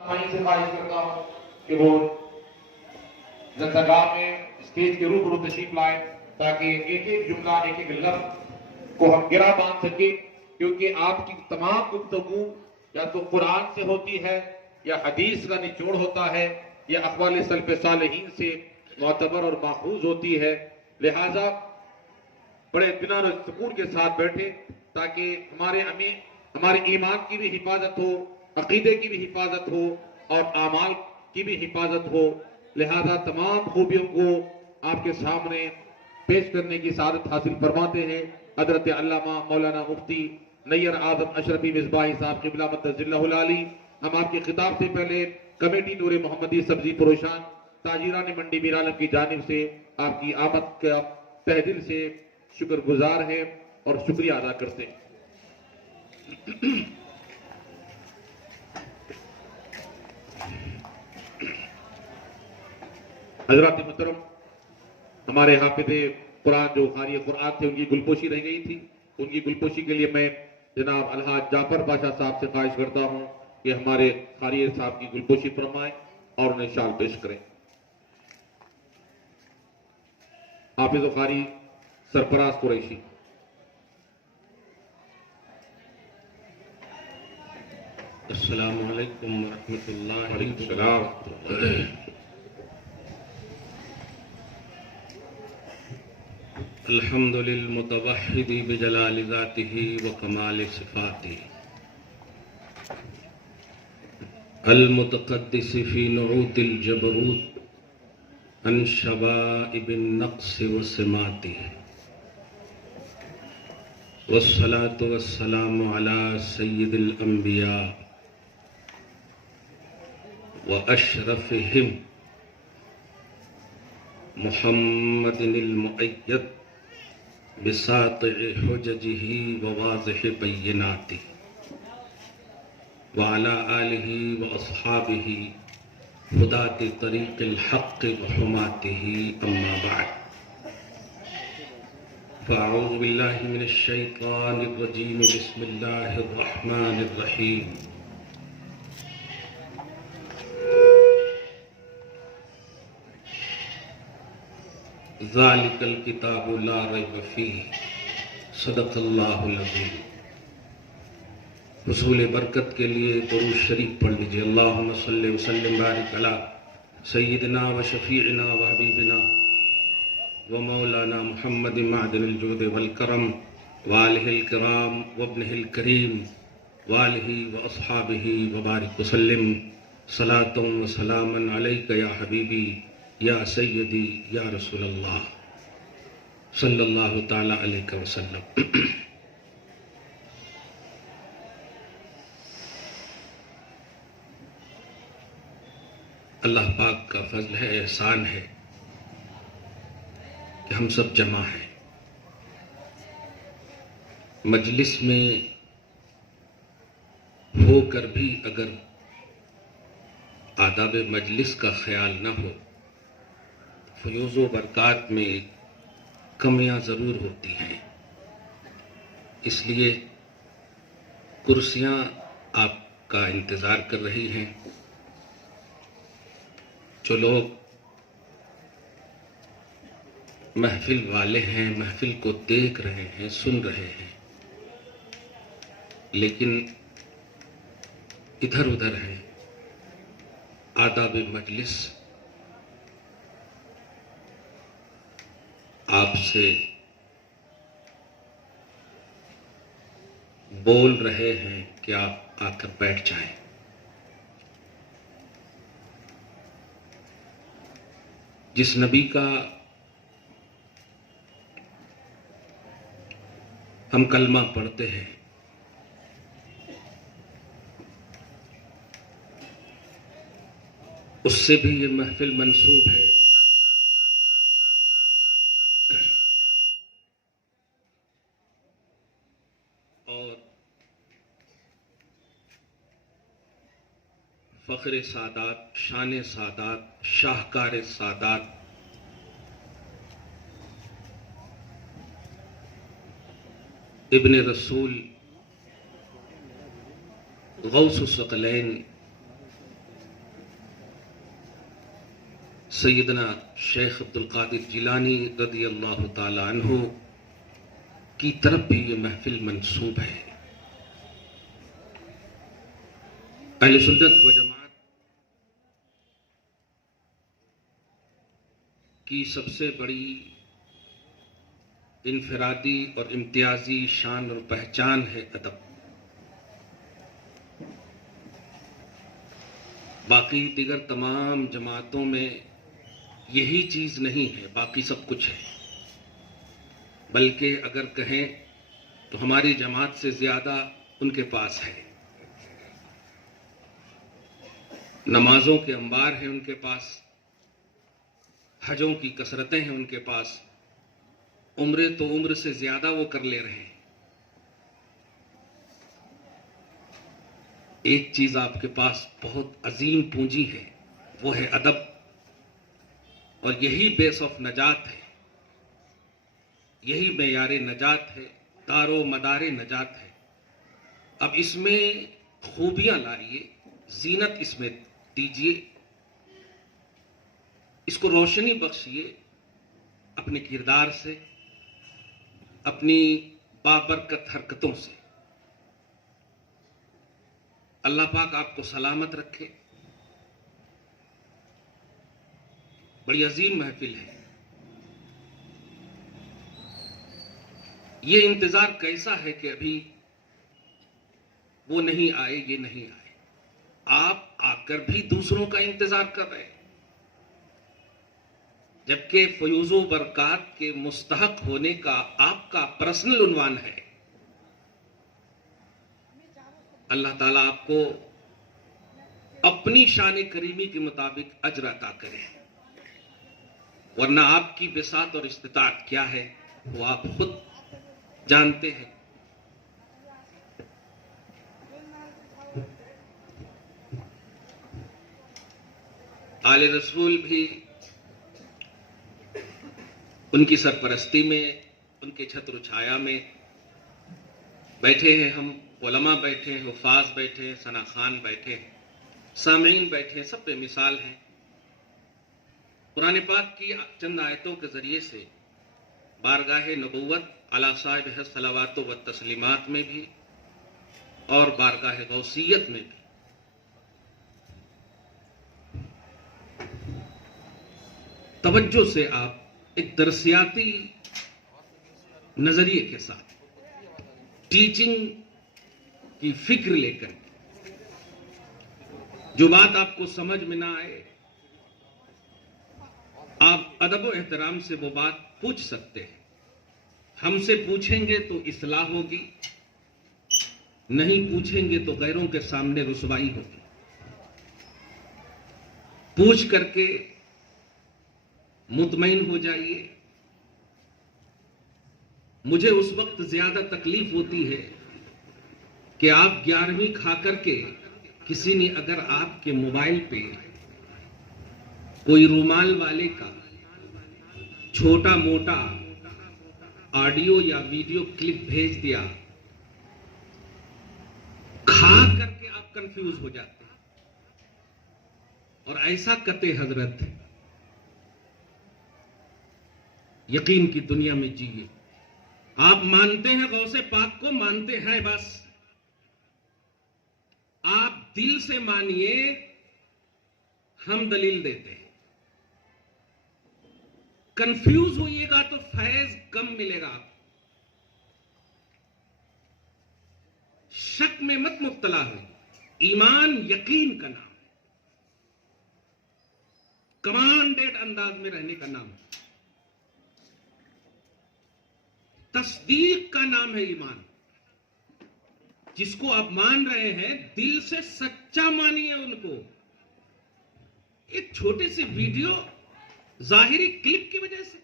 وہیں سے خواہش کرتا ہوں کہ وہ زندگاہ میں اسٹیج کے روبرو تشریف لائیں تاکہ ایک ایک جملہ ایک ایک لفظ کو ہم گرا باندھ سکیں، کیونکہ آپ کی تمام گفتگو یا تو قرآن سے ہوتی ہے یا حدیث کا نچوڑ ہوتا ہے یا اقوال سلف صالحین سے معتبر اور ماخوذ ہوتی ہے. لہذا بڑے اطمینان اور سکون کے ساتھ بیٹھے تاکہ ہمارے ایمان کی بھی حفاظت ہو، عقیدے کی بھی حفاظت ہو اور اعمال کی بھی حفاظت ہو. لہذا تمام خوبیوں کو آپ کے سامنے پیش کرنے کی سعادت حاصل فرماتے ہیں حضرت علامہ مولانا مفتی نیر اعظم اشرفی مصباحی صاحب قبلہ مدد اللہ العالی. ہم آپ کے خطاب سے پہلے کمیٹی نور محمدی سبزی فروشان تاجران منڈی میر عالم کی جانب سے آپ کی آمد کا تہ دل سے شکر گزار ہیں اور شکریہ ادا کرتے ہیں. حضرات محترم، ہمارے حافظ قرآن جو قاری قرآن تھے، ان کی گلپوشی رہ گئی تھی. ان کی گلپوشی کے لیے میں جناب الحاج جعفر بادشاہ صاحب سے خواہش کرتا ہوں کہ ہمارے قاری صاحب کی گلپوشی فرمائیں اور انہیں شال پیش کریں. حافظ و قاری سرفراز قریشی. السلام علیکم ورحمۃ اللہ وعلیکم السلام. الحمد للمتوحد بجلال ذاته وکمال صفاته المتقدس فی نعوت الجبروت عن شبائب النقص وسماته والصلاة والسلام على سید الانبیاء واشرفهم محمد المؤید بساطع حججه وواضح بیناته وعلى آله وأصحابه هداة طريق الحق وحماته أما بعد فأعوذ بالله من الشيطان الرجيم بسم الله الرحمن الرحيم ذلك الكتاب لا ريب فيه صدق اللہ العظیم. حصول برکت کے لیے درود شریف پڑھ لیجئے. اللہم صلی وسلم بارک علی سیدنا و شفیعنا و حبیبنا و مولانا محمد معدن الجود والکرم وآلہ الکرام وابنہ الکریم وآلہ واصحابہ وبارک وسلم. صلاۃ و سلاما علیک یا حبیبی یا سیدی یا رسول اللہ صلی اللہ تعالی علیہ وسلم. اللہ پاک کا فضل ہے، احسان ہے کہ ہم سب جمع ہیں. مجلس میں ہو کر بھی اگر آداب مجلس کا خیال نہ ہو، فیوز و برکات میں کمیاں ضرور ہوتی ہیں. اس لیے کرسیاں آپ کا انتظار کر رہی ہیں. جو لوگ محفل والے ہیں، محفل کو دیکھ رہے ہیں، سن رہے ہیں، لیکن ادھر ادھر ہیں، آداب مجلس آپ سے بول رہے ہیں کہ آپ آ کر بیٹھ جائیں. جس نبی کا ہم کلمہ پڑھتے ہیں، اس سے بھی یہ محفل منسوب ہے. اور فخر سادات، شان سادات، شاہکار سادات ابن رسول غوث الثقلین سیدنا شیخ عبد القادر جیلانی رضی اللہ تعالی عنہ کی طرف بھی یہ محفل منسوب ہے۔ اہل سنت و جماعت کی سب سے بڑی انفرادی اور امتیازی شان اور پہچان ہے ادب۔ باقی دیگر تمام جماعتوں میں یہی چیز نہیں ہے، باقی سب کچھ ہے، بلکہ اگر کہیں تو ہماری جماعت سے زیادہ ان کے پاس ہے۔ نمازوں کے انبار ہیں ان کے پاس، حجوں کی کثرتیں ہیں ان کے پاس، عمریں تو عمر سے زیادہ وہ کر لے رہے ہیں۔ ایک چیز آپ کے پاس بہت عظیم پونجی ہے، وہ ہے ادب، اور یہی بیس آف نجات ہے، یہی معیار نجات ہے، دار و مدار نجات ہے۔ اب اس میں خوبیاں لائیے، زینت اس میں دیجیے، اس کو روشنی بخشیے اپنے کردار سے، اپنی بابرکت حرکتوں سے۔ اللہ پاک آپ کو سلامت رکھے۔ بڑی عظیم محفل ہے۔ یہ انتظار کیسا ہے کہ ابھی وہ نہیں آئے، یہ نہیں آئے، آپ آ کر بھی دوسروں کا انتظار کر رہے ہیں، جبکہ فیوز و برکات کے مستحق ہونے کا آپ کا پرسنل عنوان ہے۔ اللہ تعالیٰ آپ کو اپنی شان کریمی کے مطابق اجر عطا کرے، ورنہ آپ کی بساط اور استطاعت کیا ہے وہ آپ خود جانتے ہیں۔ آل رسول بھی ان کی سرپرستی میں، ان کے چھتر و چھایا میں بیٹھے ہیں، ہم علماء بیٹھے ہیں، حفاظ بیٹھے ہیں، ثنا خان بیٹھے ہیں، سامعین بیٹھے ہیں، سب بے مثال ہیں۔ قرآن پاک کی چند آیتوں کے ذریعے سے بارگاہ نبوت علی صاحب صلوات و تسلیمات میں بھی اور بارگاہ غوثیت میں بھی توجہ سے آپ ایک درسیاتی نظریے کے ساتھ ٹیچنگ کی فکر لے کر جو بات آپ کو سمجھ میں نہ آئے، آپ ادب و احترام سے وہ بات پوچھ سکتے ہیں۔ ہم سے پوچھیں گے تو اصلاح ہوگی، نہیں پوچھیں گے تو غیروں کے سامنے رسوائی ہوگی۔ پوچھ کر کے مطمئن ہو جائیے۔ مجھے اس وقت زیادہ تکلیف ہوتی ہے کہ آپ 11ویں کھا کر کے کسی نے اگر آپ کے موبائل پہ کوئی رومال والے کا چھوٹا موٹا آڈیو یا ویڈیو کلپ بھیج دیا، کھا کر کے آپ کنفیوز ہو جاتے ہیں، اور ایسا قطع حضرت یقین کی دنیا میں جیے۔ آپ مانتے ہیں غوث پاک کو، مانتے ہیں، بس آپ دل سے مانیے، ہم دلیل دیتے ہیں۔ کنفیوز ہوئیے گا تو فیض کم ملے گا۔ آپ شک میں مت مبتلا ہو۔ ایمان یقین کا نام ہے، کمانڈیڈ انداز میں رہنے کا نام ہے، تصدیق کا نام ہے ایمان۔ جس کو آپ مان رہے ہیں دل سے سچا مانیے ان کو۔ ایک چھوٹے سے ویڈیو ظاہری کلپ کی وجہ سے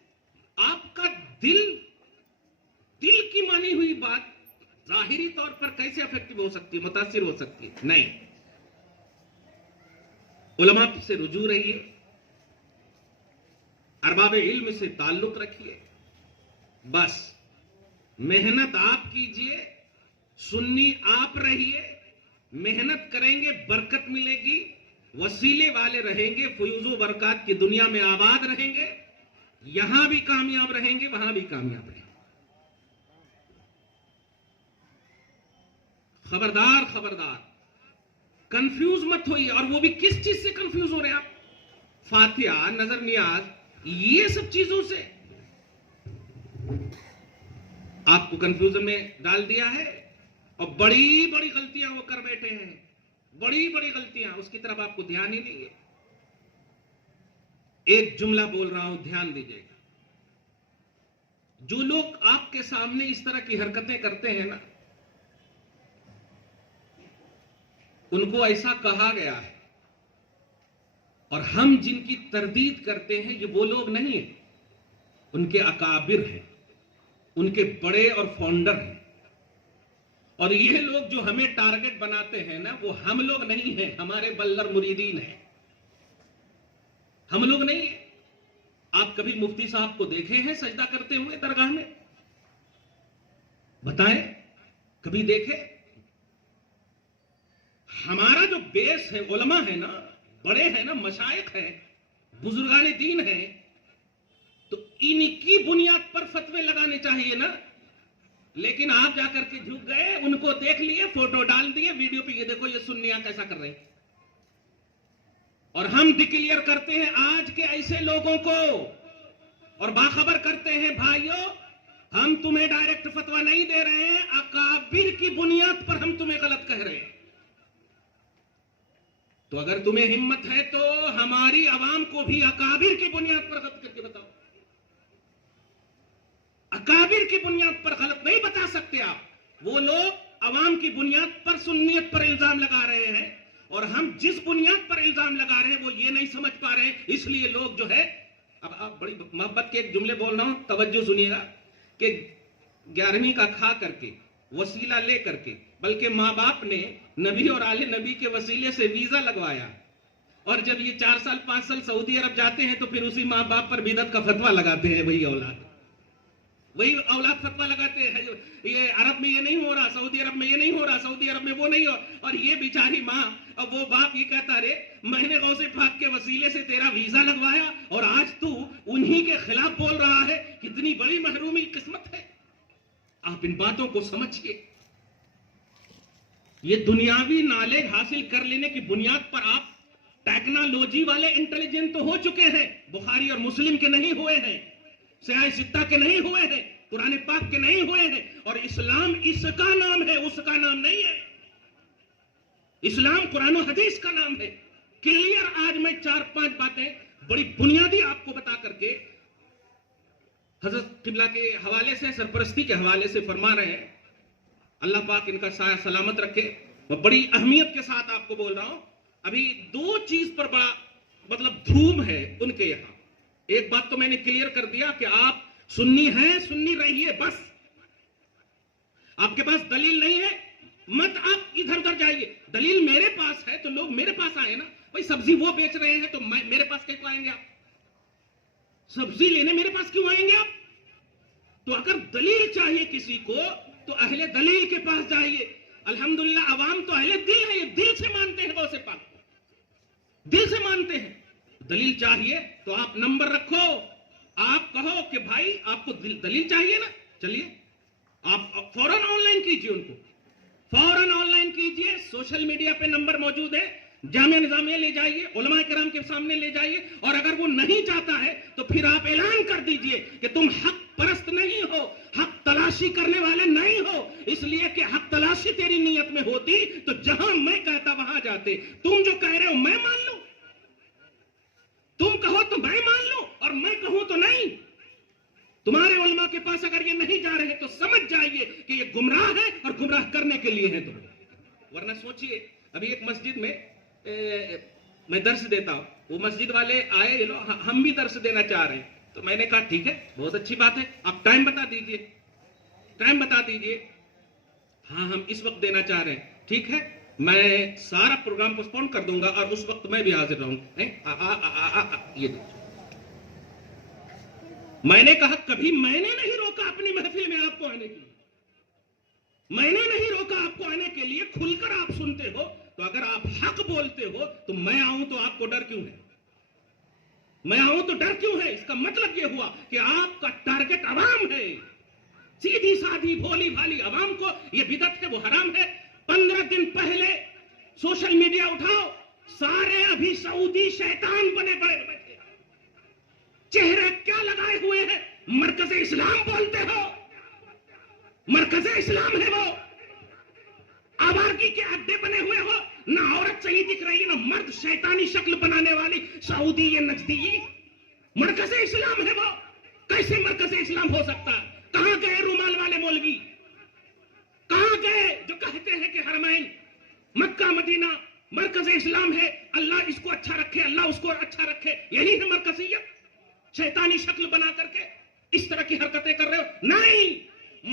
آپ کا دل کی مانی ہوئی بات ظاہری طور پر کیسے افیکٹو ہو سکتی ہے، متاثر ہو سکتی ہے؟ نہیں۔ علماء سے رجوع رہیے، ارباب علم سے تعلق رکھیے، بس محنت آپ کیجئے، سنی آپ رہیے، محنت کریں گے برکت ملے گی، वसीले वाले रहेंगे, फयूज़ व बरकत की दुनिया में आबाद रहेंगे, यहां भी कामयाब रहेंगे, वहां भी कामयाब रहेंगे। खबरदार खबरदार, कंफ्यूज मत होइए। और वो भी किस चीज से कंफ्यूज हो रहे हैं आप? फातिहा, नजर नियाज, ये सब चीजों से आपको कंफ्यूजन में डाल दिया है। और बड़ी बड़ी गलतियां वो कर बैठे हैं, बड़ी बड़ी गलतियां, उसकी तरफ आपको ध्यान ही नहीं है। एक जुमला बोल रहा हूं, ध्यान दीजिएगा। जो लोग आपके सामने इस तरह की हरकतें करते हैं ना, उनको ऐसा कहा गया है, और हम जिनकी तरदीद करते हैं ये वो लोग नहीं है, उनके अकाबिर हैं, उनके बड़े और फाउंडर हैं। और ये लोग जो हमें टारगेट बनाते हैं ना, वो हम लोग नहीं हैं, हमारे बल्लर मुरीदीन हैं, हम लोग नहीं है। आप कभी मुफ्ती साहब को देखे हैं सजदा करते हुए दरगाह में? बताएं, कभी देखे? हमारा जो बेस है, उलमा है ना, बड़े हैं ना, मशाइख हैं, बुजुर्गान दीन हैं, तो इनकी बुनियाद पर फतवे लगाने चाहिए ना। लेकिन आप जाकर के झुक गए, उनको देख लिए, फोटो डाल दिए वीडियो पे, ये देखो ये सुन्नियां कैसा कर रहे हैं। और हम डिक्लेयर करते हैं आज के ऐसे लोगों को, और बाखबर करते हैं भाइयों, हम तुम्हें डायरेक्ट फतवा नहीं दे रहे हैं, अकाबिर की बुनियाद पर हम तुम्हें गलत कह रहे हैं। तो अगर तुम्हें हिम्मत है तो हमारी आवाम को भी अकाबिर की बुनियाद पर गलत करके बताओ। अकाबिर की बुनियाद पर गलत नहीं बता सकते आप। वो लोग आवाम की बुनियाद पर सुन्नियत पर इल्जाम लगा रहे हैं, और हम जिस बुनियाद पर इल्जाम लगा रहे हैं वो ये नहीं समझ पा रहे हैं, इसलिए लोग जो है, अब आप बड़ी मोहब्बत के एक जुमले बोल रहा हूं, तवज्जो सुनिएगा, कि 11वीं का खा करके, वसीला ले करके, बल्कि माँ बाप ने नबी और आले नबी के वसीले से वीजा लगवाया, और जब ये 4 साल 5 साल सऊदी अरब जाते हैं तो फिर उसी माँ बाप पर बिदअत का फतवा लगाते हैं। वही औलाद फतवा लगाते हैं, ये अरब में ये नहीं हो रहा, सऊदी अरब में ये नहीं हो रहा, सऊदी अरब में वो नहीं हो। और ये बेचारी माँ और वो बाप ये कहता रे, मैंने गौसे पाक के वसीले से तेरा वीजा लगवाया और आज तू उन्हीं के खिलाफ बोल रहा है। कितनी बड़ी महरूमी किस्मत है। आप इन बातों को समझिए। ये दुनियावी नॉलेज हासिल कर लेने की बुनियाद पर आप टेक्नोलॉजी वाले इंटेलिजेंट तो हो चुके हैं, बुखारी और मुस्लिम के नहीं हुए हैं, सहीह सित्ता के नहीं हुए हैं, कुरान पाक के नहीं हुए हैं। और इस्लाम इसका नाम है, उसका नाम नहीं है। इस्लाम कुरान और हदीस का नाम है। क्लियर आज मैं 4-5 बातें बड़ी बुनियादी आपको बता करके हजरत किबला के हवाले से, सरपरस्ती के हवाले से फरमा रहे हैं। अल्लाह पाक इनका साया सलामत रखे। मैं बड़ी अहमियत के साथ आपको बोल रहा हूं। अभी 2 चीज पर बड़ा मतलब धूम है उनके यहां। एक बात तो मैंने क्लियर कर दिया कि आप सुन्नी हैं, सुन्नी रहिए, बस। आपके पास दलील नहीं है, मत आप इधर उधर जाइए। दलील मेरे पास है तो लोग मेरे पास आए ना। भाई सब्जी वो बेच रहे हैं तो मेरे पास क्यों आएंगे आप? सब्जी लेने मेरे पास क्यों आएंगे आप? तो अगर दलील चाहिए किसी को तो अहले दलील के पास जाइए। अल्हम्दुलिल्लाह अवाम तो अहले दिल है, ये दिल से मानते हैं, गौसे पाक को दिल से मानते हैं। दलील चाहिए तो आप नंबर रखो, आप कहो कि भाई आपको दलील चाहिए ना, चलिए आप फौरन ऑनलाइन कीजिए, उनको फौरन ऑनलाइन कीजिए। सोशल मीडिया पे नंबर मौजूद है, जामिया निजामिया ले जाइए, उलमा किराम के सामने ले जाइए। और अगर वो नहीं चाहता है तो फिर आप ऐलान कर दीजिए कि तुम हक परस्त नहीं हो, हक तलाशी करने वाले नहीं हो। इसलिए कि हक तलाशी तेरी नीयत में होती तो जहां मैं कहता वहां जाते। तुम जो कह रहे हो मैं मान लूं, तुम कहो तो मैं मान लूं, और मैं कहूं तो नहीं। तुम्हारे उलमा के पास अगर ये नहीं जा रहे तो समझ जाइए कि ये गुमराह है और गुमराह करने के लिए है तुम। वरना सोचिए, अभी एक मस्जिद में मैं दर्श देता हूं, वो मस्जिद वाले आए, ये लोग हम भी दर्श देना चाह रहे हैं। तो मैंने कहा ठीक है, बहुत अच्छी बात है, आप टाइम बता दीजिए, टाइम बता दीजिए। हाँ हम इस वक्त देना चाह रहे हैं, ठीक है, मैं सारा प्रोग्राम पोस्टपोन कर दूंगा और उस वक्त मैं भी हाजिर रहूंगा। ये मैंने कहा कभी मैंने नहीं रोका अपनी महफिल में आपको आने के लिए, मैंने नहीं रोका आपको आने के लिए। खुलकर आप सुनते हो तो تو اگر آپ حق بولتے ہو تو میں آؤں تو آپ کو ڈر کیوں ہے؟ میں آؤں تو ڈر کیوں ہے؟ اس کا مطلب یہ ہوا کہ آپ کا ٹارگٹ عوام ہے، سیدھی سادھی بھولی بھالی عوام کو یہ بدعت ہے وہ حرام ہے۔ 15 دن پہلے سوشل میڈیا اٹھاؤ، سارے ابھی سعودی شیطان بنے پڑے بیٹھے، چہرے کیا لگائے ہوئے ہیں؟ مرکز اسلام بولتے ہو، مرکز اسلام ہے وہ، آوارگی کے اڈے بنے ہوئے ہو، نہ عورت صحیح دکھ رہی ہے نہ مرد، شیطانی شکل بنانے والی سعودی یہ نجدی، مرکز اسلام ہے وہ؟ کیسے مرکز اسلام ہو سکتا ہے؟ کہاں گئے رومال والے مولوی؟ کہاں گئے جو کہتے ہیں کہ حرمین مکہ مدینہ مرکز اسلام ہے، اللہ اس کو اچھا رکھے، اللہ اس کو اچھا رکھے؟ یہی ہے مرکزیت؟ شیطانی شکل بنا کر کے اس طرح کی حرکتیں کر رہے ہو؟ نہیں،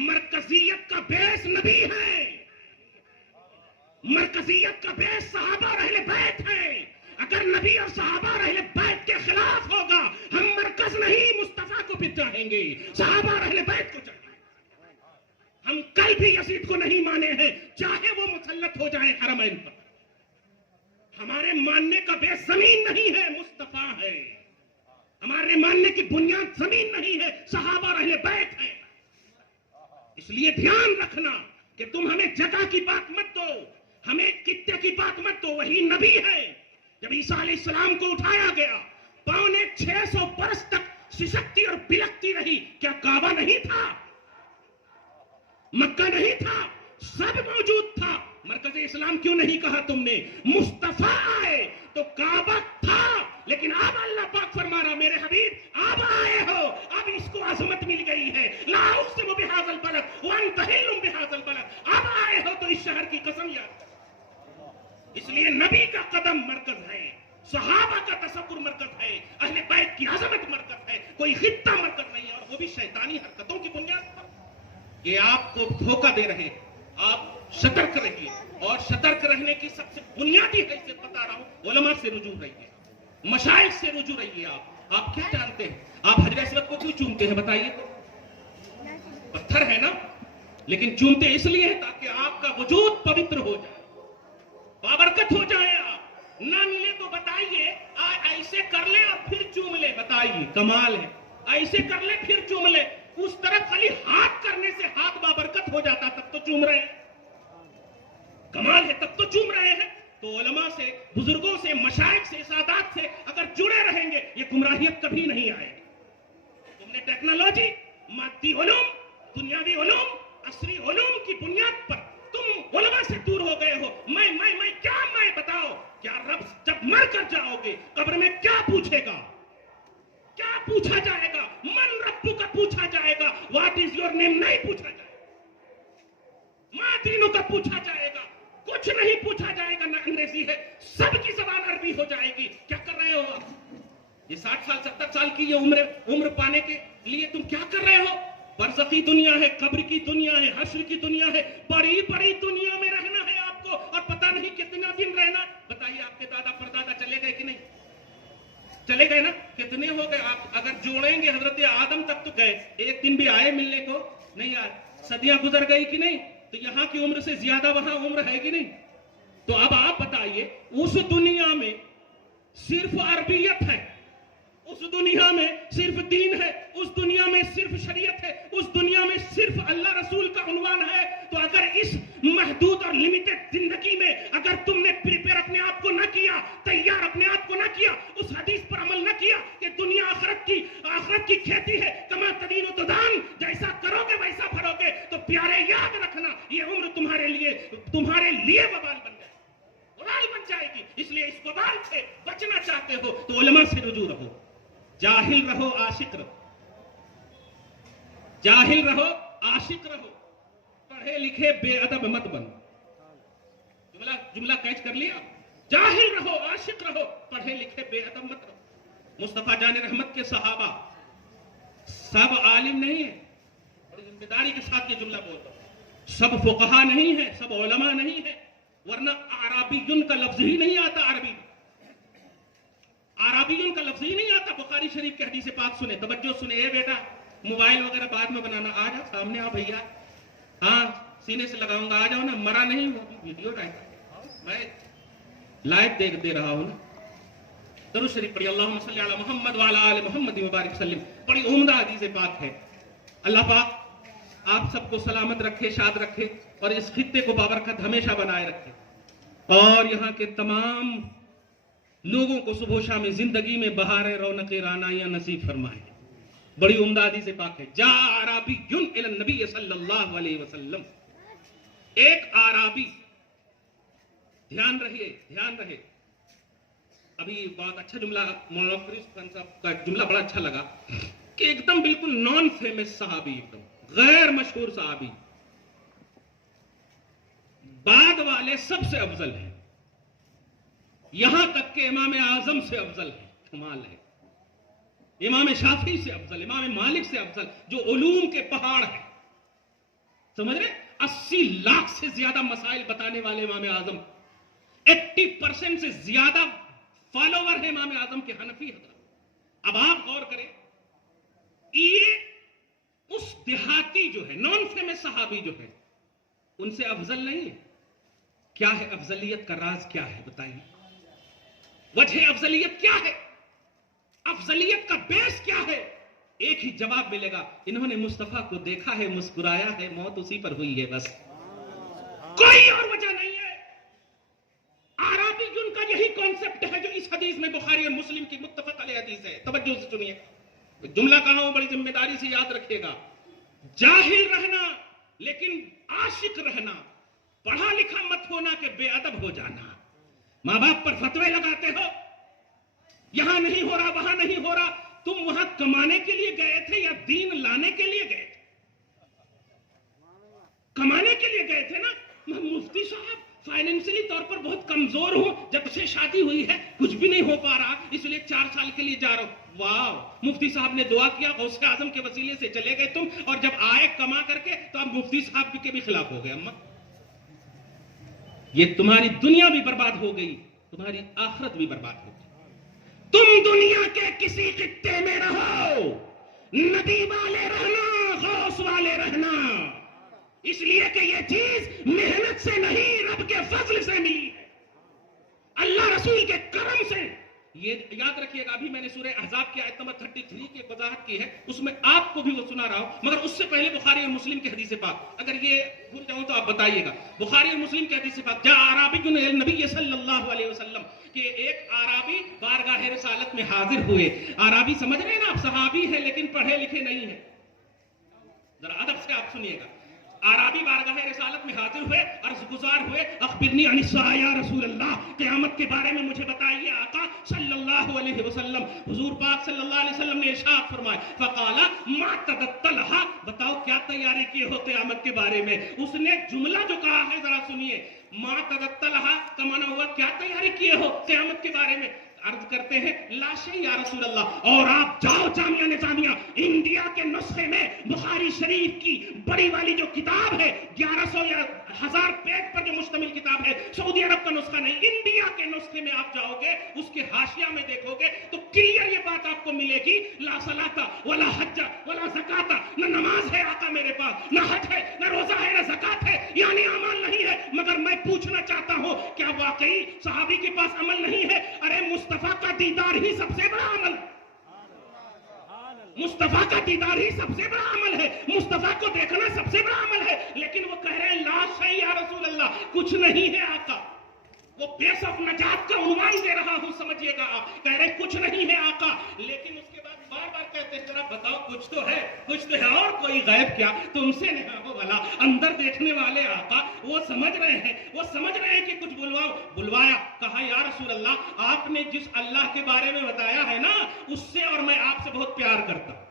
مرکزیت کا بیس نبی ہے، مرکزیت کا بیس صحابہ اور اہل بیت ہے۔ اگر نبی اور صحابہ اور اہل بیت کے خلاف ہوگا، ہم مرکز نہیں مصطفیٰ کو بھی چاہیں گے، صحابہ اور اہل بیت کو چاہیں گے۔ ہم کل بھی یزید کو نہیں مانے ہیں، چاہے وہ مسلط ہو جائیں حرمین پر۔ ہمارے ماننے کا بیس زمین نہیں ہے، مصطفیٰ ہے۔ ہمارے ماننے کی بنیاد زمین نہیں ہے، صحابہ اور اہل بیت ہے۔ اس لیے دھیان رکھنا کہ تم ہمیں جگہ کی بات مت دو، ہمیں خطے کی بات مت دو، وہی نبی ہے۔ جب عیسیٰ علیہ السلام کو اٹھایا گیا، 650 برس تک سسکتی اور بلکتی رہی، کیا کعبہ نہیں تھا؟ مکہ نہیں تھا؟ سب موجود تھا۔ مرکز اسلام کیوں نہیں کہا تم نے؟ مصطفیٰ آئے تو کعبہ تھا، لیکن اب اللہ پاک فرما رہا میرے حبیب اب آئے ہو، اب اس کو عظمت مل گئی ہے۔ لا اقسم بہذا البلد وانت حل بہذا البلد، اب آئے ہو تو اس شہر کی قسم یاد کرو۔ اس لیے نبی کا قدم مرکز ہے، صحابہ کا تصور مرکز ہے، اہل بیت کی عظمت مرکز ہے، کوئی خطہ مرکز نہیں ہے، اور وہ بھی شیطانی حرکتوں کی بنیاد پر۔ یہ آپ کو دھوکہ دے رہے ہیں، آپ سترک رہیے، اور سترک رہنے کی سب سے بنیادی حیثیت بتا رہا ہوں، علماء سے رجوع رہیے، مشائخ سے رجوع رہیے۔ آپ کیا جانتے ہیں؟ آپ حجر اسود کو کیوں چومتے ہیں بتائیے تو؟ پتھر ہے نا، لیکن چومتے اس لیے ہیں تاکہ آپ کا وجود پوتر ہو جائے، بابرکت ہو جائے۔ آپ نہ ملے تو بتائیے، ایسے کر لے اور پھر چوم لے، بتائیے کمال ہے، ایسے کر لے پھر چوم لے، اس طرح خالی ہاتھ کرنے سے ہاتھ بابرکت ہو جاتا، تب تو چوم رہے ہیں، کمال ہے، تب تو چوم رہے ہیں۔ تو علماء سے، بزرگوں سے، مشائخ سے، سادات سے اگر جڑے رہیں گے، یہ گمراہیت کبھی نہیں آئے گی۔ تم نے ٹیکنالوجی، مادی علوم، دنیاوی علوم، عصری علوم کی بنیاد پر تم علماء سے دور ہو گئے ہو۔ میں کیا میں بتاؤ، کیا رب جب مر کر جاؤ گے قبر میں کیا پوچھے گا؟ کیا پوچھا جائے گا؟ من ربو کا پوچھا جائے گا، واٹ از یور نیم نہیں پوچھا جائے گا، ماں دینوں کا پوچھا جائے گا، کچھ نہیں پوچھا جائے گا۔ نہ انگریزی ہے، سب کی زبان عربی ہو جائے گی۔ کیا کر رہے ہو آپ؟ یہ 60 سال 70 سال کی یہ عمر پانے کے لیے تم کیا کر رہے ہو؟ برزخی دنیا ہے، قبر کی دنیا ہے، حشر کی دنیا ہے، بڑی بڑی دنیا میں رہنا ہے آپ کو، اور پتہ نہیں کتنا دن رہنا۔ بتائیے آپ کے دادا پردادا چلے گئے کہ نہیں؟ چلے گئے نا؟ کتنے ہو گئے؟ آپ اگر جوڑیں گے حضرت آدم تک تو گئے، ایک دن بھی آئے ملنے کو نہیں آئے۔ صدیاں گزر گئی کہ نہیں؟ تو یہاں کی عمر سے زیادہ وہاں عمر ہے کہ نہیں؟ تو اب آپ بتائیے، اس دنیا میں صرف عربیت ہے، اس دنیا میں صرف دین ہے، اس دنیا میں صرف شریعت ہے، اس دنیا میں صرف اللہ رسول کا عنوان ہے۔ تو اگر اس محدود اور لمیٹڈ زندگی میں اگر تم نے پریپیئر اپنے آپ کو نہ کیا، تیار اپنے آپ کو نہ کیا، اس حدیث پر عمل نہ کیا کہ دنیا آخرت کی کھیتی ہے، کما تدین و تدان، جیسا کرو گے ویسا بھرو گے، تو پیارے یاد رکھنا یہ عمر تمہارے لیے وبال بن جائے، وبال بن جائے گی۔ اس لیے اس وبال سے بچنا چاہتے ہو تو علماء سے رجوع رہو، جاہل رہو عاشق رہو، جاہل رہو عاشق رہو، پڑھے لکھے بے ادب مت بنو۔ جملہ کیچ کر لیا؟ جاہل رہو عاشق رہو، پڑھے لکھے بے ادب مت رہو۔ مصطفیٰ جان رحمت کے صحابہ سب عالم نہیں ہیں، بڑی ذمہ داری کے ساتھ یہ جملہ بولتا ہوں، سب فقہا نہیں ہیں، سب علماء نہیں ہیں، ورنہ اعرابیون کا لفظ ہی نہیں آتا عربی میں، عربیوں کا لفظ ہی نہیں آتا۔ بخاری شریف کے حدیث پاک سنے، توجہ سنے، اے بیٹا موبائل وغیرہ بعد میں بنانا، آ جا سامنے، آ بھیا، ہاں سینے سے لگاؤں گا، آ جاؤ نا، مرا نہیں ہوں، ویڈیو رہتا، میں لائیو دیکھ دے رہا ہوں نا. درود شریف پڑھی اللہم صلی علی محمد وعلی آل محمد مبارک وسلم. بڑی عمدہ حدیث پاک ہے. اللہ پاک آپ سب کو سلامت رکھے, شاد رکھے اور اس خطے کو بابرکت ہمیشہ بنائے رکھے, اور یہاں کے تمام لوگوں کو صبح و شام زندگی میں بہار رونق رعنائیاں نصیب فرمائے. بڑی عمدہ حدیث پاک ہے. جاء اعرابی الی النبی صلی اللہ علیہ وسلم. ایک اعرابی, دھیان رہے, ابھی بہت اچھا جملہ مولانا فریض خان صاحب کا جملہ بڑا اچھا لگا کہ ایک دم بالکل نان فیمس صحابی, ایک دم غیر مشہور صحابی, بعد والے سب سے افضل ہیں, یہاں تک کہ امام اعظم سے افضل ہے. کمال ہے. امام شافعی سے افضل, امام مالک سے افضل, جو علوم کے پہاڑ ہیں. سمجھ رہے؟ 80 لاکھ سے زیادہ مسائل بتانے والے امام اعظم, 80% سے زیادہ فالوور ہیں امام اعظم کے حنفی حضرات. اب آپ غور کریں, یہ اس دیہاتی جو ہے, نان فیمس صحابی جو ہے, ان سے افضل نہیں ہے. کیا ہے افضلیت کا راز؟ کیا ہے بتائیے؟ وجہ افضلیت کیا ہے؟ افضلیت کا بیس کیا ہے؟ ایک ہی جواب ملے گا, انہوں نے مصطفیٰ کو دیکھا ہے, مسکرایا ہے, موت اسی پر ہوئی ہے, بس کوئی اور وجہ نہیں ہے. اعرابی جن کا یہی کانسیپٹ ہے جو اس حدیث میں بخاری اور مسلم کی متفق علیہ حدیث ہے. توجہ سے سنیے, جملہ کہا ہوں, بڑی ذمہ داری سے یاد رکھیے گا. جاہل رہنا لیکن عاشق رہنا, پڑھا لکھا مت ہونا کہ بے ادب ہو جانا. ماں باپ پر فتوے لگاتے ہو, یہاں نہیں ہو رہا, وہاں نہیں ہو رہا. تم وہاں کمانے کے لیے گئے تھے یا دین لانے کے لیے گئے تھے؟ کمانے کے لیے گئے تھے نا. مفتی صاحب فائنینشلی طور پر بہت کمزور ہوں, جب سے شادی ہوئی ہے کچھ بھی نہیں ہو پا رہا, اس لیے 4 سال کے لیے جا رہا ہوں. واو, مفتی صاحب نے دعا کیا, غوث اعظم کے وسیلے سے چلے گئے تم, اور جب آئے کما کر کے تو اب مفتی صاحب کے بھی خلاف ہو گئے. اما یہ تمہاری دنیا بھی برباد ہو گئی, تمہاری آخرت بھی برباد ہو گئی. تم دنیا کے کسی خطے میں رہو, نبی والے رہنا, غوث والے رہنا, اس لیے کہ یہ چیز محنت سے نہیں, رب کے فضل سے ملی ہے, اللہ رسول کے کرم سے. یہ یاد رکھیے گا, ابھی میں نے سورہ احزاب کی آیت نمبر 33 کی ایک وضاحت کی ہے, اس میں آپ کو بھی وہ سنا رہا ہوں, مگر اس سے پہلے بخاری اور مسلم کی حدیث پاک, اگر یہ بھول جاؤں تو آپ بتائیے گا. بخاری اور مسلم کی حدیث پاک, جاء اعرابی الی النبی صلی اللہ علیہ وسلم, کہ ایک اعرابی بارگاہ رسالت میں حاضر ہوئے. اعرابی سمجھ رہے ہیں نا آپ, صحابی ہے لیکن پڑھے لکھے نہیں ہیں. ذرا ادب سے آپ سنیے گا. اعرابی بارگاہ رسالت میں حاضر ہوئے, عرض گزار ہوئے, اخبرنی عن الساعہ یا رسول اللہ, قیامت کے بارے میں مجھے بتائیے آقا صلی اللہ علیہ وسلم. حضور پاک صلی اللہ علیہ وسلم نے ارشاد فرمایا, فقال ما تدت لها, بتاؤ کیا تیاری کیے ہو قیامت کے بارے میں. اس نے جملہ جو کہا ہے ذرا سنیے, ما تدت لها کا معنی ہوا کیا تیاری کیے ہو قیامت کے بارے میں. عرض کرتے ہیں لا شیء یا رسول اللہ, اور آپ جاؤ جامعہ نظامیہ انڈیا کے نسخے میں بخاری شریف کی بڑی والی جو کتاب ہے 1100 یا 1000 پیج پر جو مشتمل کتاب ہے, سعودی عرب کا نسخہ نہیں, انڈیا کے نسخے میں آپ جاؤ گے, اس کے حاشیہ میں دیکھو گے تو کلیئر یہ بات آپ کو ملے گی, لا صلاۃ ولا حج ولا زکات, نہ نماز ہے آقا میرے پاس, نہ حج ہے, نہ روزہ ہے, نہ زکات ہے, یعنی عمل نہیں ہے. مگر میں پوچھنا چاہتا ہوں, کیا واقعی صحابی کے پاس عمل نہیں ہے؟ ارے مصطفیٰ کا دیدار ہی سب سے بڑا عمل ہے. مصطفیٰ کا دیدار ہی سب سے بڑا عمل ہے, مصطفیٰ کو دیکھنا سب سے بڑا عمل ہے. لیکن وہ کہہ رہے ہیں لا شیء یا رسول اللہ, کچھ نہیں ہے آقا. وہ بیس آف نجات کا عنوان دے رہا ہوں, سمجھیے گا آپ, کہہ رہے کچھ نہیں ہے آقا. لیکن اس کے بعد بار بار کہتے ہیں ذرا بتاؤ کچھ تو ہے, کچھ تو ہے, اور کوئی غیب کیا تم سے نہیں ہو بھلا. اندر دیکھنے والے آقا وہ سمجھ رہے ہیں کہ کچھ بلواؤ. بلوایا, کہا یا رسول اللہ, آپ نے جس اللہ کے بارے میں بتایا ہے نا, اس سے اور میں آپ سے بہت پیار کرتا ہوں.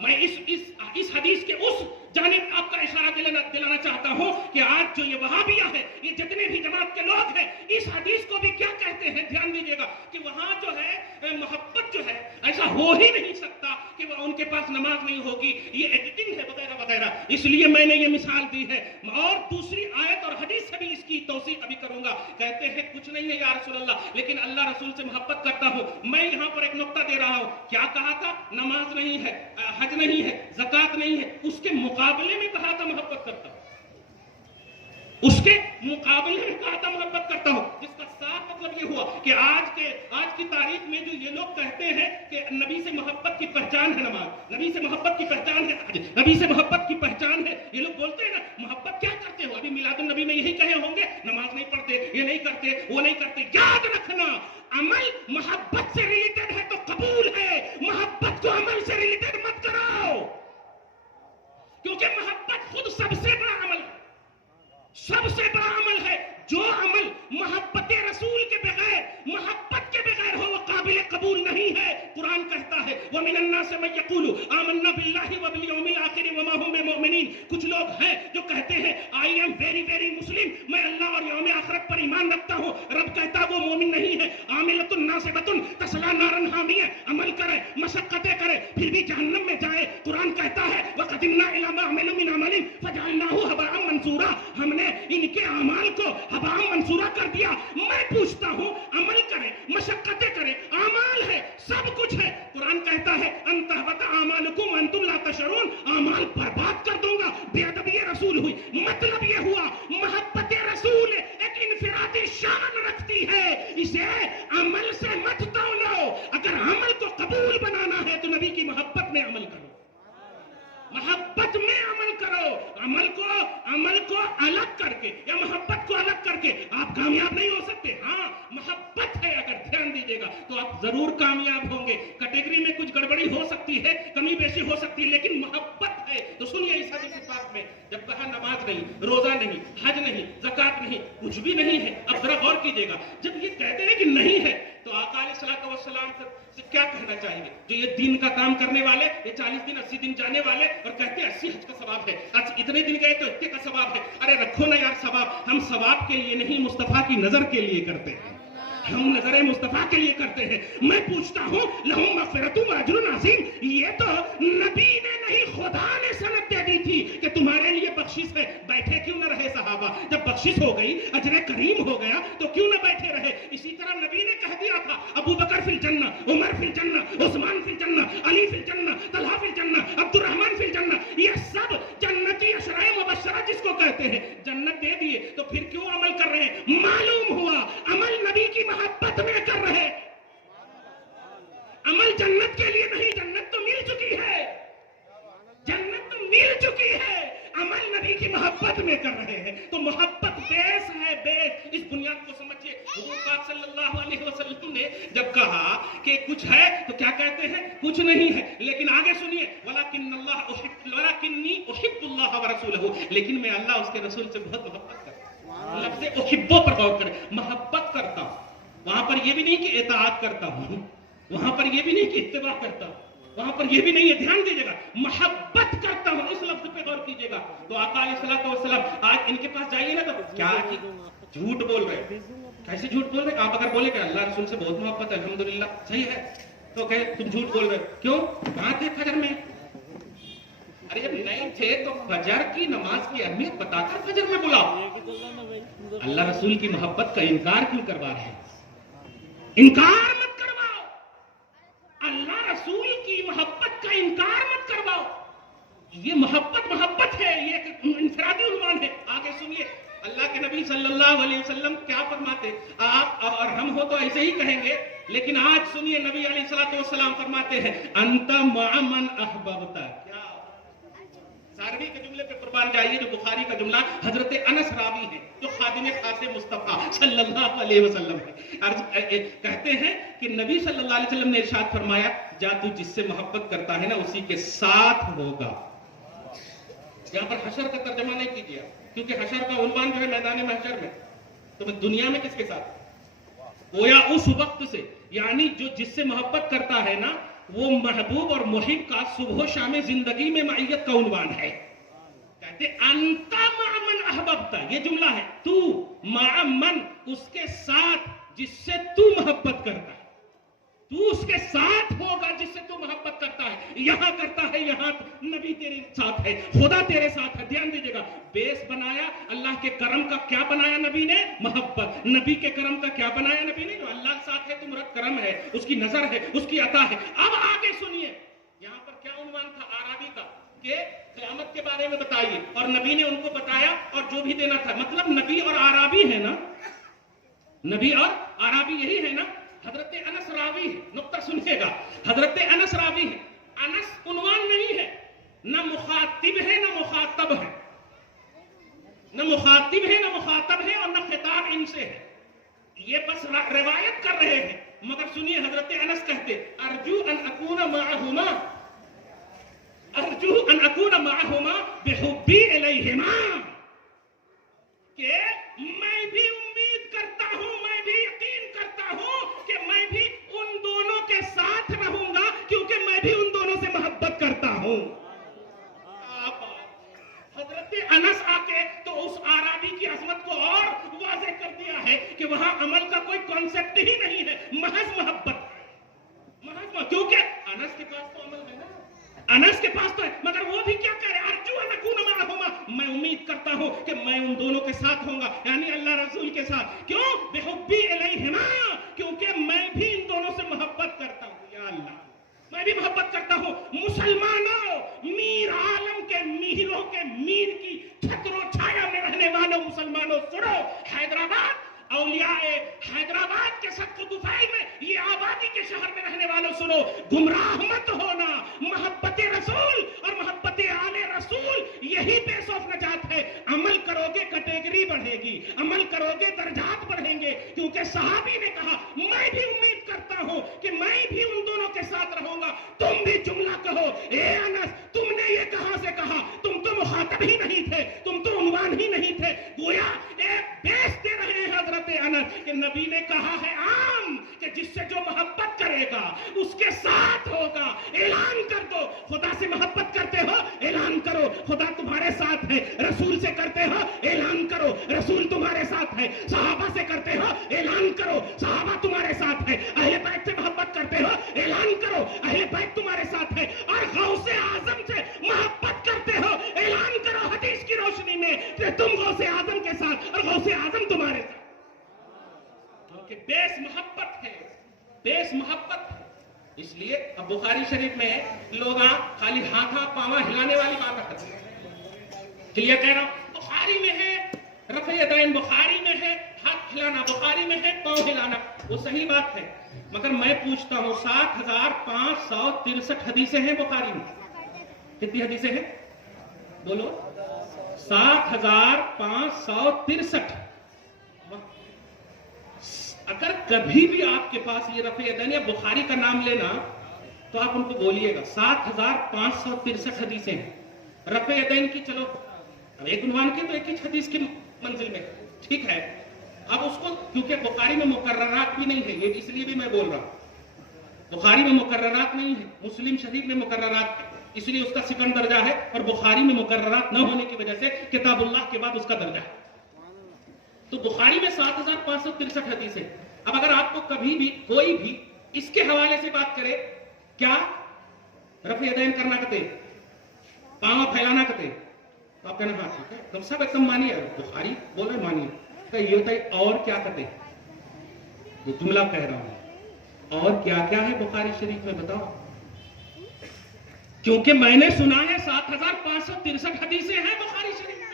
میں اس حدیث کے اس جانب آپ کا اشارہ دلانا چاہتا ہوں کہ آج جو یہ وہابیہ ہے, یہ جتنے بھی جماعت کے لوگ ہیں, اس حدیث کو بھی کیا کہتے ہیں, دھیان دیجیے گا, کہ وہاں جو ہے محبت جو ہے ایسا ہو ہی نہیں سکتا کہ وہ ان کے پاس نماز نہیں ہوگی, یہ ایڈیٹنگ ہے وغیرہ وغیرہ. اس لیے میں نے یہ مثال دی ہے, اور دوسری آیت اور حدیث سے بھی اس کی توثیق ابھی کروں گا. کہتے ہیں کچھ نہیں ہے یا رسول اللہ, لیکن اللہ رسول سے محبت کرتا ہوں. میں یہاں پر ایک نقطہ دے رہا ہوں, کیا کہا تھا؟ نماز نہیں ہے, حج نہیں ہے, زکات نہیں ہے, اس کے مقابلے میں کہا تھا محبت کرتا ہوں, اس کے مقابلے میں کہا تھا محبت کرتا ہوں. جس کا کہ آج کی تاریخ میں جو یہ لوگ کہتے ہیں کہ نبی سے محبت کی پہچان ہے نماز، نبی سے محبت کی پہچان ہے حج، نبی سے محبت کی پہچان ہے، یہ لوگ بولتے ہیں نا محبت کیا کرتے ہو؟ ابھی میلاد النبی میں یہی کہے ہوں گے نماز نہیں پڑھتے، یہ نہیں کرتے، وہ نہیں کرتے۔ یاد رکھنا عمل محبت سے ریلیٹڈ ہے تو قبول ہے، محبت کو عمل سے ریلیٹڈ مت کرو، کیونکہ محبت خود سب سے بڑا عمل ہے، سب سے بڑا عمل ہے۔ جو عمل محبت رسول کے بغیر، محبت کے بغیر ہو وہ قابل قبول نہیں ہے۔ قرآن کہتا ہے وَمِنَ النَّاسِ مَن يَقُولُ آمَنَّا بِاللَّهِ وَبِالْيَوْمِ الْآخِرِ وَمَا هُم بِمُؤْمِنِينَ۔ کچھ لوگ ہیں جو کہتے ہیں I am very very Muslim، میں اللہ اور یوم آخرت پر ایمان رکھتا ہوں، رب کہتا وہ مومن نہیں ہے۔ عاملۃ ناصبۃ تصلیٰ نارا حامیہ، عمل کرے، مشقتیں کرے، پھر بھی جہنم میں جائے۔ قرآن کہتا ہے وَقَدِمْنَا إِلَىٰ مَا عَمِلُوا مِنْ عَمَلٍ فَجَعَلْنَاهُ هَبَاءً مَنْثُورًا، ہم نے ان کے اعمال کو ہباء منصورہ کر دیا۔ میں پوچھتا ہوں عمل کریں، مشقتیں کریں، اعمال ہے، سب کچھ ہے، قرآن کہتا ہے ان تحبط اعمالکم وانتم لا تشعرون، اعمال برباد کر دوں گا۔ بے ادبی رسول ہوئی، مطلب یہ ہوا محبت رسول ایک انفرادی شان رکھتی ہے، اسے عمل سے مت تولو۔ اگر عمل کو قبول بنانا ہے تو نبی کی محبت میں عمل کرو، محبت میں عمل کرو۔ عمل کو الگ کر کے یا محبت کو الگ کر کے آپ کامیاب نہیں ہو سکتے۔ ہاں محبت ہے، اگر دھیان دیجیے گا تو آپ ضرور کامیاب ہوں گے۔ کیٹیگری میں کچھ گڑبڑی ہو سکتی ہے، کمی بیشی ہو سکتی ہے، لیکن محبت ہے تو سنیے اس حدیث پاک میں جب کہا نماز نہیں، روزہ نہیں، حج نہیں، زکوٰۃ نہیں، کچھ بھی نہیں ہے، اب ذرا غور کیجیے گا، جب یہ کہتے ہیں کہ نہیں ہے تو آقا علیہ الصلوۃ والسلام سے کیا کہنا چاہیے؟ جو یہ دین کا کام کرنے والے، یہ 40 دن 80 دن جانے والے اور کہتے ہیں 80 حج کا ثواب ہے، اتنے دن گئے تو اتنے کا ثواب ہے۔ ارے رکھو نا یار ثواب، ہم ثواب کے لیے نہیں مصطفیٰ کی نظر کے لیے کرتے ہیں، ہم نظر مصطفیٰ کے لیے کرتے ہیں۔ میں پوچھتا ہوں لہم مغفرۃ واجر عظیم، یہ تو نبی نے نہیں خدا نے سند دے دی تھی کہ تمہارے لیے بخشش ہے، بیٹھے کیوں نہ رہے صحابہ؟ جب بخشش ہو گئی، اجر کریم ہو گیا تو کیوں نہ بیٹھے رہے؟ اسی طرح نبی نے کہہ دیا تھا ابو بکر فی الجنہ، عمر فی الجنہ، عثمان فی الجنہ، علی فی الجنہ، طلحہ فی الجنہ، عبد الرحمن فی الجنہ، یہ سب جنتی اشرائے مبشرہ جس کو کہتے ہیں جنت دے دیے، تو پھر کیوں عمل کر رہے ہیں؟ معلوم ہوا عمل نبی کی محبت میں کر رہے، عمل جنت کے لیے نہیں، جنت تو مل چکی ہے، جنت تو مل چکی ہے، عمل نبی کی محبت میں کر رہے ہیں۔ تو محبت بیس ہے، بیس، اس بنیاد کو سمجھیے۔ حضور پاک صلی اللہ علیہ وسلم نے جب کہا کہ کچھ ہے تو کیا کہتے ہیں؟ کچھ نہیں ہے، لیکن آگے سنیے وَلَكِنِّي أُحِبُّ اللَّهَ وَرَسُولَهُ، لیکن میں اللہ اس کے رسول سے بہت محبت کرتا ہوں۔ لفظ احبو پر غور کریں، محبت کرتا ہوں، وہاں پر یہ بھی نہیں کہ اطاعت کرتا ہوں، وہاں پر یہ بھی نہیں کہ اتباع کرتا ہوں، وہاں پر یہ بھی نہیں ہے، دھیان دیجیے گا، محبت کرتا ہوں، اس لفظ پہ غور کیجیے گا۔ تو آقا علیہ الصلوۃ والسلام آج ان کے پاس جائیے نا تو کیا جھوٹ بول رہے، کیسے جھوٹ بول رہے؟ آپ اگر بولے کہ اللہ رسول سے بہت محبت ہے، الحمدللہ صحیح ہے، تو کہ تم جھوٹ بول رہے، کیوں؟ کہاں تھے فجر میں؟ ارے جب نہیں تھے تو فجر کی نماز کی اہمیت بتا کر فجر میں بلاؤ۔ اللہ رسول کی محبت کا انکار کیوں کروا رہے ہیں؟ انکار مت کرواؤ، اللہ رسول کی محبت کا انکار مت کرواؤ، یہ محبت ہے، یہ ایک انفرادی عنوان ہے۔ آگے سنیے اللہ کے نبی صلی اللہ علیہ وسلم کیا فرماتے؟ آپ اور ہم ہو تو ایسے ہی کہیں گے، لیکن آج سنیے نبی علیہ الصلوۃ والسلام فرماتے ہیں انت مع من احببت۔ کیا ساروی کے جملے پہ قربان جائیے، جو بخاری کا جملہ حضرت انس راوی ہے، جو خادم خاص مصطفیٰ صلی اللہ علیہ وسلم ہے، کہتے ہیں کہ نبی صلی اللہ علیہ وسلم نے ارشاد فرمایا جا تو جس سے محبت کرتا ہے نا اسی کے ساتھ ہوگا۔ یہاں پر حشر کا ترجمہ نہیں کیجیے، کیونکہ حشر کا عنوان جو ہے میدان محشر میں، تو میں دنیا میں کس کے ساتھ؟ گویا اس وقت سے، یعنی جو جس سے محبت کرتا ہے نا وہ محبوب اور محب کا صبح و شام زندگی میں معیت کا عنوان ہے۔ کہتے انتا مع من احببتا، یہ جملہ ہے، تو مع من، اس کے ساتھ جس سے تو محبت کرتا ہے، تو اس کے ساتھ ہوگا جس سے تو محبت کرتا ہے۔ یہاں کرتا ہے، یہاں نبی تیرے ساتھ ہے، خدا تیرے ساتھ ہے۔ دھیان دیجیے گا، بیس بنایا اللہ کے کرم کا، کیا بنایا نبی نے؟ محبت۔ نبی کے کرم کا کیا بنایا نبی نے؟ جو اللہ کے ساتھ ہے تو مراد کرم ہے، اس کی نظر ہے، اس کی عطا ہے۔ اب آگے سنیے، یہاں پر کیا عنوان تھا عربی کا کہ قیامت کے بارے میں بتائیے، اور نبی نے ان کو بتایا اور جو بھی دینا تھا، مطلب نبی اور عربی ہے نا، نبی اور आराबी यही है ना, हजरत अनस रावी है, नुक्ता सुनिएगा, हजरत अनस रावी है। अनस उन्वान नहीं है, न मुखातिब है न मुखातब है, न मुखातिब है न मुखातब है और न खिताब इनसे है, ये बस रिवायत कर रहे हैं। मगर सुनिए हजरत अनस कहते अर्जू अन अकूना माअहुमा, अर्जू अन अकूना माअहुमा बिहुब्बी इलैहिमा, कि मैं भी उम्मीद करता हूं, मैं भी यकीन करता हूं कि मैं भी उन दोनों के साथ रहूंगा क्योंकि मैं भी उन दोनों से मोहब्बत करता हूं। हजरत अनस आके तो उस आराबी की अजमत को और वाज़ेह कर दिया है कि वहां अमल का कोई कॉन्सेप्ट ही नहीं है, महज मोहब्बत, क्योंकि अनस के पास तो अमल है ना, अनस के पास तो है, मगर वो भी क्या करे, अर्जू अन अकूना माअहुमा, मैं उम्मीद करता हूं कि मैं उन दोनों के साथ होऊंगा, यानी अल्लाह रसूल के साथ। क्यों? बिहुब्बी इलैहिमा, क्योंकि मैं भी इन दोनों से मोहब्बत करता हूं। या अल्लाह, मैं भी मोहब्बत करता हूं। मुसलमानों, मीर आलम के मीरों के मीर की छत्रो छाया में रहने वालों मुसलमानों, सुनो, हैदराबाद औलियाए हैदराबाद के सख्त दुफाई में, ये आबादी के शहर में रहने वालों सुनो, गुमराह मत होना। मोहब्बत रसूल और मोहब्बत आले रसूल यही बेस ऑफ नजात है। अमल करोगे कैटेगरी बढ़ेगी, अमल करोगे दर्जात बढ़ेंगे, क्योंकि सहाबी ने कहा मैं भी उम्मीद करता हूं कि मैं भी उन दोनों के साथ रहूंगा। तुम भी जुमला कहो, ए अनस तुमने ये कहां से कहा, तुम तो मुखातब ही नहीं थे, तुम तो उन्वान ही नहीं थे। गोया एक बेस दे रहे हैं हजरत अनस कि नबी ने कहा है आम कि जिससे जो मोहब्बत करेगा उसके साथ होगा। ऐलान कर दो, खुदा से मोहब्बत करते हो, ऐलान करो खुदा तुम्हारे साथ है। रसूल से करते हो, ऐलान करो रसूल तुम्हारे साथ है। सहाबा से करते हो, ऐलान करो सहाबा तुम्हारे साथ है। अहले बैत से मोहब्बत करते हो, ऐलान करो अहले बैत तुम्हारे साथ है। और गौसे आजम से मोहब्बत करते हो, ऐलान करो हदीस की रोशनी में कि तुम गौसे आजम के साथ और गौसे आजम तुम्हारे साथ। कि बेस मोहब्बत है, बेस मोहब्बत है। इसलिए अब बुखारी शरीफ में लोग खाली हाथा पावा हिलाने वाली बात करते हैं। क्लियर कह रहा हूं, बुखारी में है रफ़े यदैन, बुखारी में है हाथ हिलाना, बुखारी में है पांव हिलाना, वो सही बात है। मगर मैं पूछता हूं 7563 हदीसें हैं बुखारी में। कितनी हदीसें हैं बोलो? 7563। अगर कभी भी आपके पास ये रफ़े यदैन या बुखारी का नाम लेना तो आप उनको बोलिएगा 7563 हदीसें हैं रफ़े यदैन की। चलो अब एक उन्वान की तो एक ही हदीस की मंजिल में, ठीक है। अब उसको क्योंकि बुखारी में मुकर्ररात भी नहीं है, ये इसलिए भी मैं बोल रहा हूं, बुखारी में मुकर्ररात नहीं है, मुस्लिम शरीफ में मुकर्ररात है, इसलिए उसका सेकंड दर्जा है। और बुखारी में मुकर्ररात न होने की वजह से किताबुल्लाह के बाद उसका दर्जा है। तो बुखारी में 7563 हदीसें। अब अगर आपको कभी भी कोई भी इसके हवाले से बात करे, क्या रफ़े यदैन करना कहते, पांव फैलाना कहते, तो आप कहना हाँ ठीक है, तुम सब एकदम मानिए, बुखारी बोले मानिए। तो ये बताइए और क्या कहते, ये जुमला कह रहा हूं, और क्या क्या है बुखारी शरीफ में बताओ? क्योंकि मैंने सुना है 7563 हदीसें हैं बुखारी शरीफ में,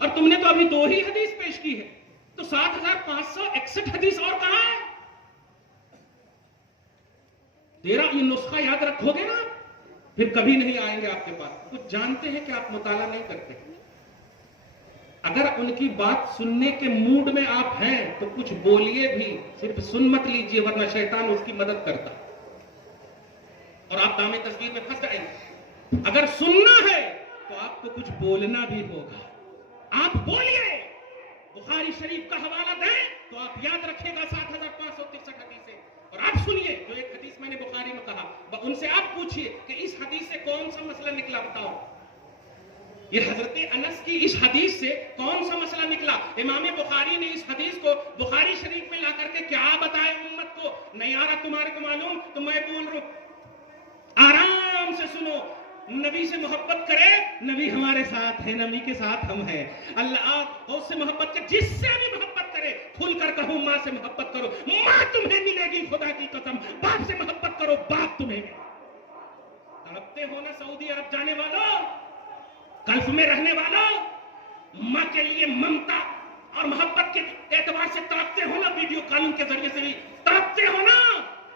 और तुमने तो अभी 2 ही हदीस पेश की है, तो 7561 हदीस और कहां है? तेरा ये नुस्खा याद रखोगे ना, फिर कभी नहीं आएंगे आपके पास। कुछ जानते हैं कि आप मुताला नहीं करते। अगर उनकी बात सुनने के मूड में आप हैं तो कुछ बोलिए भी, सिर्फ सुन मत लीजिए, वरना शैतान उसकी मदद करता और आप दामे तस्वीर में फंस जाएंगे। अगर सुनना है तो आपको कुछ बोलना भी होगा। आप बोलिए, बुखारी शरीफ का हवाला दें तो आप याद रखेगा 7563 हदीसें। और आप सुनिए जो एक हदीस मैंने बुखारी में कहा, उनसे आप पूछिए कि इस हदीस से कौन सा मसला निकला, बताओ। ये हजरत अनस की इस हदीस से कौन सा मसला निकला? इमाम बुखारी ने इस हदीस को बुखारी शरीफ में ला करके क्या बताया उम्मत को? नहीं आ रहा तुम्हारे को मालूम तो मैं बोल रहा हूं, आराम से सुनो। नबी से मोहब्बत करे, नबी हमारे साथ है, नबी के साथ हम हैं। अल्लाह उससे मोहब्बत करे, जिससे भी मोहब्बत करे, खुलकर कहूं माँ से मोहब्बत करो, माँ तुम्हें मिलेगी, खुदा की कसम। बाप से मोहब्बत करो, बाप तुम्हें मिलेगा। तड़पते हो ना सऊदी अरब जाने वालों, गल्फ में रहने वालों, माँ के लिए ममता اور محبت کے اعتبار سے تڑپتے ہو نا, ویڈیو کالنگ کے ذریعے سے بھی تڑپتے ہو نا,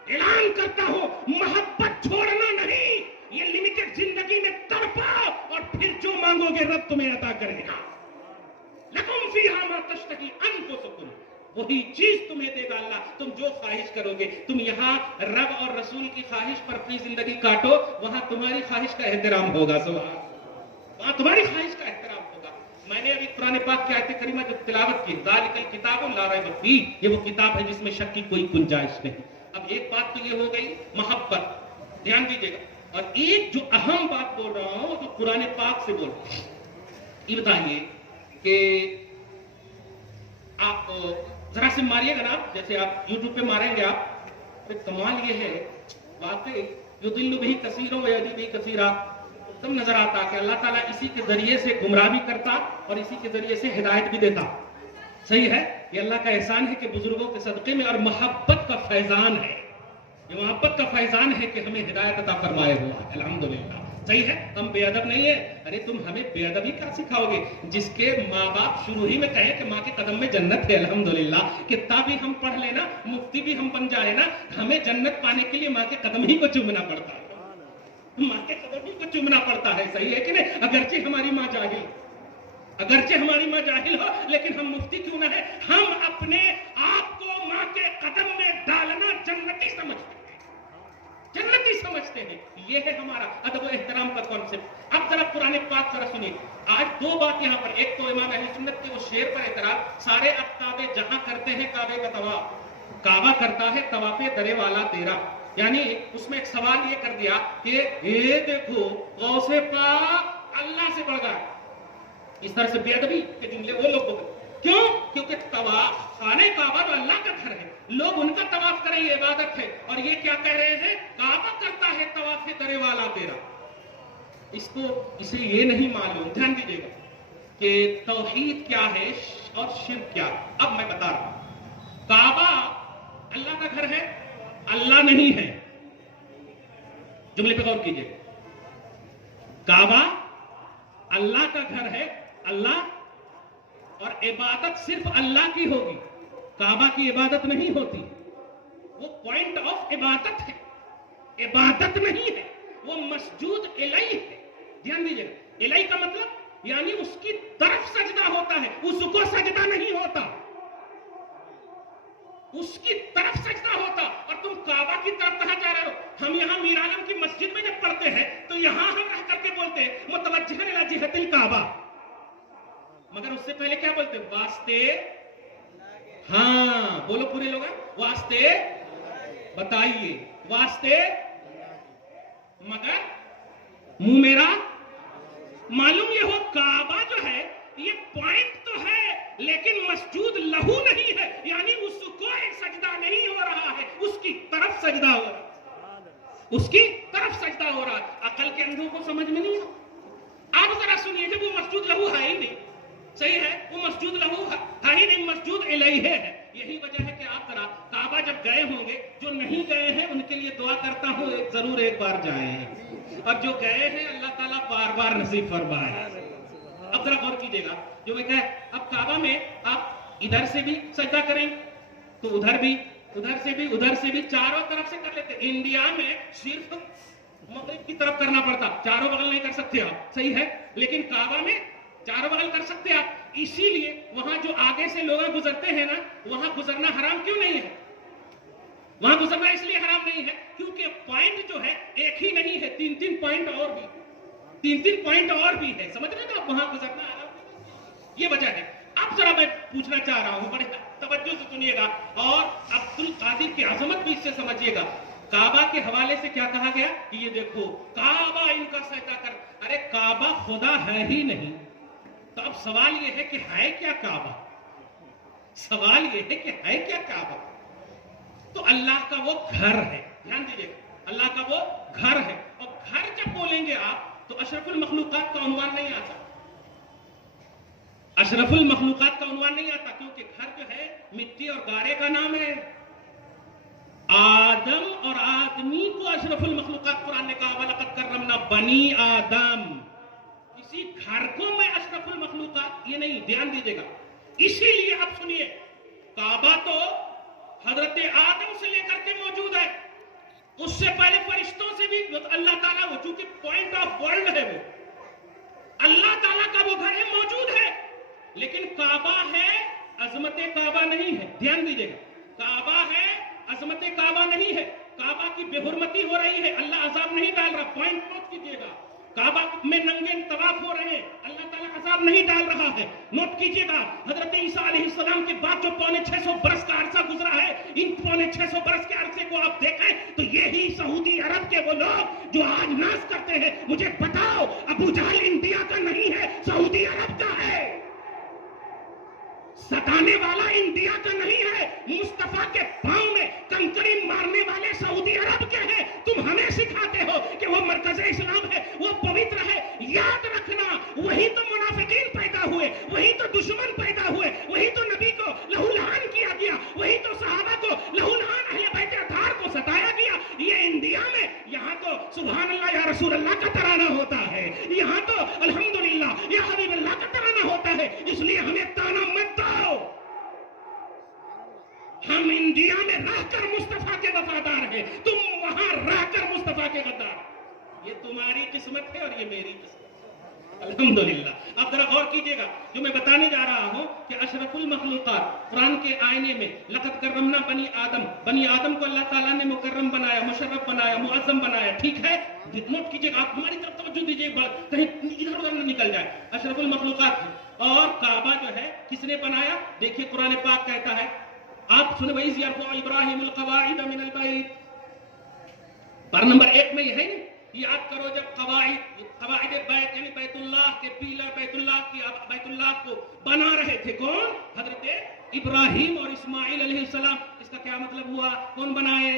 اعلان کرتا ہو محبت چھوڑنا نہیں, یہ لمیٹڈ زندگی میں تڑپا اور پھر جو مانگو گے رب تمہیں عطا کرے گا. لکم فیہا ما تشتہی انفسکم, وہی چیز تمہیں دے گا اللہ, تم جو خواہش کرو گے. تم یہاں رب اور رسول کی خواہش پر اپنی زندگی کاٹو, وہاں تمہاری خواہش کا احترام ہوگا, وہاں تمہاری خواہش کا احترام ہوگا. میں نے ابھی قرآن پاک کی آیت کریمہ جو تلاوت کی, ذالک الکتاب لا ریب فیہ, یہ وہ کتاب ہے جس میں شک کی کوئی گنجائش نہیں. اب ایک بات تو یہ ہو گئی محبت, دھیان دیجیے گا, اور ایک جو اہم بات بول رہا ہوں جو قرآن پاک سے بول رہا ہوں, یہ بتائیے کہ آپ ذرا سے ماریے گا نا, جیسے آپ یوٹیوب پہ ماریں گے آپ, کمال یہ ہے واقعی یضل بہ کثیر و یہدی بہ کثیرا, تم نظر آتا کہ اللہ تعالیٰ اسی کے ذریعے سے گمراہ بھی کرتا اور اسی کے ذریعے سے ہدایت بھی دیتا. صحیح ہے, یہ اللہ کا احسان ہے کہ بزرگوں کے صدقے میں اور محبت کا فیضان ہے, یہ محبت کا فیضان ہے کہ ہمیں ہدایت عطا فرمائے ہوا, الحمدللہ. صحیح ہے, ہم بے ادب نہیں ہیں. ارے تم ہمیں بے ادبی کیا سکھاؤ گے, جس کے ماں باپ شروع ہی میں کہیں کہ ماں کے قدم میں جنت ہے, الحمدللہ. کتاب بھی ہم پڑھ لینا, مفتی بھی ہم بن جائے نا, ہمیں جنت پانے کے لیے ماں کے قدم ہی کو چومنا پڑتا ہے, ماں کے قدم ہی کو چومنا پڑتا ہے. صحیح ہے کہ نہیں, اگرچہ ہماری ماں جاہل, اگرچہ ہماری ماں جاہل ہو, لیکن ہم مفتی کیوں نہ ہے, ہم اپنے آپ کو ماں کے قدم میں ڈالنا جنتی سمجھتے ہیں, جنتی سمجھتے ہیں. یہ ہے ہمارا ادب و احترام کا کانسیپٹ. اب ذرا قرآن پاک ذرا سنیے. آج دو بات یہاں پر, ایک تو امام اہل سنت کے وہ شعر پر اعتراض, سارے اب کعبے جہاں کرتے ہیں کعبے کا طواف, کعبہ کرتا ہے طواف درے والا تیرا. یعنی اس میں ایک سوال یہ کر دیا کہ یہ دیکھو غوث پاک اللہ سے بڑھ گیا. اس طرح سے بے ادبی کے جملے وہ لوگ بولتے, کیوں؟ کیونکہ طواف خانہ کعبہ تو اللہ کا گھر ہے, لوگ ان کا طواف کریں یہ عبادت ہے, اور یہ کیا کہہ رہے ہیں کعبہ کرتا ہے طواف درے والا تیرا. اسے یہ نہیں معلوم, دھیان دیجیے گا, کہ توحید کیا ہے اور شرک کیا ہے. اب میں بتا رہا ہوں, کعبہ اللہ کا گھر ہے, اللہ نہیں ہے. جملے پہ غور کیجیے, کعبہ اللہ کا گھر ہے, اللہ, اور عبادت صرف اللہ کی ہوگی, کعبہ کی عبادت نہیں ہوتی. وہ پوائنٹ آف عبادت ہے, عبادت نہیں ہے, وہ مسجود الیہ ہے. دھیان دیجیے, الیہ کا مطلب یعنی اس کی طرف سجدہ ہوتا ہے, اس کو سجدہ نہیں ہوتا, اس کی طرف سجدہ ہوتا. اور تم کعبہ کی طرف کہاں جا رہے ہو؟ ہم یہاں میر عالم کی مسجد میں جب پڑھتے ہیں تو یہاں ہم رہ کر کے بولتے ہیں متوجہ الی جہت الکعبہ, مگر اس سے پہلے کیا بولتے ہیں؟ واسطے, ہاں بولو پورے لوگ, واسطے بتائیے, واسطے, مگر منہ میرا. معلوم یہ ہو کعبہ جو ہے یہ پوائنٹ تو ہے لیکن مسجود لہو نہیں ہے, یعنی اس کو ایک سجدہ نہیں ہو رہا ہے, اس کی طرف سجدہ ہو رہا ہے, اس کی طرف سجدہ ہو رہا ہے. عقل کے اندھوں کو سمجھ میں نہیں آتا. آپ ذرا سنیے, جب وہ مسجود لہو ہے ہی نہیں, صحیح ہے, وہ مسجود لہو ہے ہی نہیں, مسجود الیہ ہے. یہی وجہ ہے کہ آپ ذرا کعبہ جب گئے ہوں گے, جو نہیں گئے ہیں ان کے لیے دعا کرتا ہوں ضرور ایک بار جائیں, اور جو گئے ہیں اللہ تعالیٰ بار بار نصیب فرمائے. اب ذرا غور کیجیے گا, جو میں کہا اب کعبہ میں آپ ادھر سے بھی سجدہ کریں تو ادھر بھی, ادھر سے بھی, ادھر سے بھی, چاروں طرف سے کر لیتے. انڈیا میں صرف مغرب کی طرف کرنا پڑتا, چاروں بغل نہیں کر سکتے آپ, صحیح ہے, لیکن کعبہ میں چاروں بغل کر سکتے آپ. اسی لیے وہاں جو آگے سے لوگ گزرتے ہیں نا, وہاں گزرنا حرام کیوں نہیں ہے؟ وہاں گزرنا اس لیے حرام نہیں ہے کیونکہ پوائنٹ جو ہے ایک ہی نہیں ہے, تین تین پوائنٹ اور بھی, تین تین پوائنٹ اور بھی ہے, سمجھ رہے نا, وہاں گزرنا حرام نہیں. یہ وجہ ہے. اب ذرا میں پوچھنا چاہ رہا ہوں, بڑے توجہ سے سنیے گا, اور عبد القادر کی عظمت بھی اس سے سمجھیے گا. کعبہ کے حوالے سے کیا کہا گیا کہ یہ دیکھو کعبہ ان کا سجدہ کر. ارے کعبہ خدا ہے ہی نہیں, تو اب سوال یہ ہے کہ ہے کیا کعبہ؟ سوال یہ ہے کہ ہے کیا کعبہ؟ تو اللہ کا وہ گھر ہے. دھیان دیجیے, اللہ کا وہ گھر ہے, اور گھر جب بولیں گے آپ تو اشرف المخلوقات کا عنوان نہیں آتا, اشرف المخلوقات کا عنوان نہیں آتا, کیونکہ گھر جو ہے مٹی اور گارے کا نام ہے. آدم اور آدمی کو اشرف المخلوقات قرآن نے کہا وَلَقَدْ كَرَّمْنَا بَنِي آدم. کسی گھر کو میں اشرف المخلوقات یہ نہیں, دھیان دیجیے گا, इसीलिए आप सुनिए, काबा तो हजरत आदम से लेकर के मौजूद है, उससे पहले फरिश्तों से भी अल्लाह ताला, वो चूंकि पॉइंट ऑफ वर्ल्ड है, वो अल्लाह ताला का वो घर है, मौजूद है। लेकिन काबा है, अजमत काबा नहीं है। ध्यान दीजिएगा, काबा है, अजमत काबा नहीं है। काबा की बेहुरमती हो रही है, अल्लाह अजाब नहीं डाल रहा। पॉइंट नोट कीजिएगा, काबा में नंगे तवाफ हो रहे हैं, अल्लाह ताला अजाब नहीं डाल रहा है। नोट कीजिएगा, हजरत ईसा अलैहिस्सलाम के बाद जो 650 बरस का अरसा गुजरा है, इन 650 बरस के अरसे को आप देखें तो यही सऊदी अरब के वो लोग जो आज नाज करते हैं, मुझे बताओ, अबू जहल इंडिया का नहीं है, सऊदी अरब का है। सताने वाला इंडिया का नहीं है, मुस्तफा के पांव में कंकड़ी मारने वाले सऊदी अरब के हैं। तुम हमें सिखाते हो कि वो मरकज इस्लाम है, वो पवित्र है। याद रखना, वही तो मुनाफिकीन पैदा हुए, वही तो दुश्मन पैदा हुए, वही तो नबी को लहूलहान किया गया, वही तो सहाबा को लहूलहान अहले बैत अताहर को सताया गया। ये इंडिया में, यहाँ तो सुभान अल्लाह या रसूल अल्लाह का तराना होता है, यहाँ तो अल्हम्दुलिल्लाह या हबीब अल्लाह का तराना होता है। इसलिए हमें ताना मत दो, हम इंडिया में रहकर मुस्तफा के वफादार हैं, तुम वहां रहकर मुस्तफा के गद्दार। ये तुम्हारी किस्मत है और ये मेरी किस्मत, अल्हम्दुलिल्लाह। अब जरा गौर कीजिएगा, जो मैं बताने जा रहा हूं कि अशरफुल मखलूकात कुरान के आईने में लक़द कर्रमना बनी आदम, बनी आदम को अल्लाह ताला ने मुकर्रम बनाया, मुशर्रफ बनाया, मुअज़्ज़म बनाया। ठीक है, नोट कीजिएगा, आप हमारी तरफ तवज्जो दीजिए, कहीं इधर उधर न निकल जाए। अशरफुल मखलूकात है। और काबा जो है किसने बनाया? देखिए कुरान पाक कहता है, आप सुने, वही इब्राहिमुल कवाइद मिनल बैत, पर नंबर 1 में ये है नहीं, याद करो जब कवाइद बैत यानी बैतुल्लाह के पीलर, बैतुल्लाह को बना रहे थे कौन? हजरत इब्राहिम और इस्माइल अलैहिस्सलाम। इसका क्या मतलब हुआ? कौन बनाए?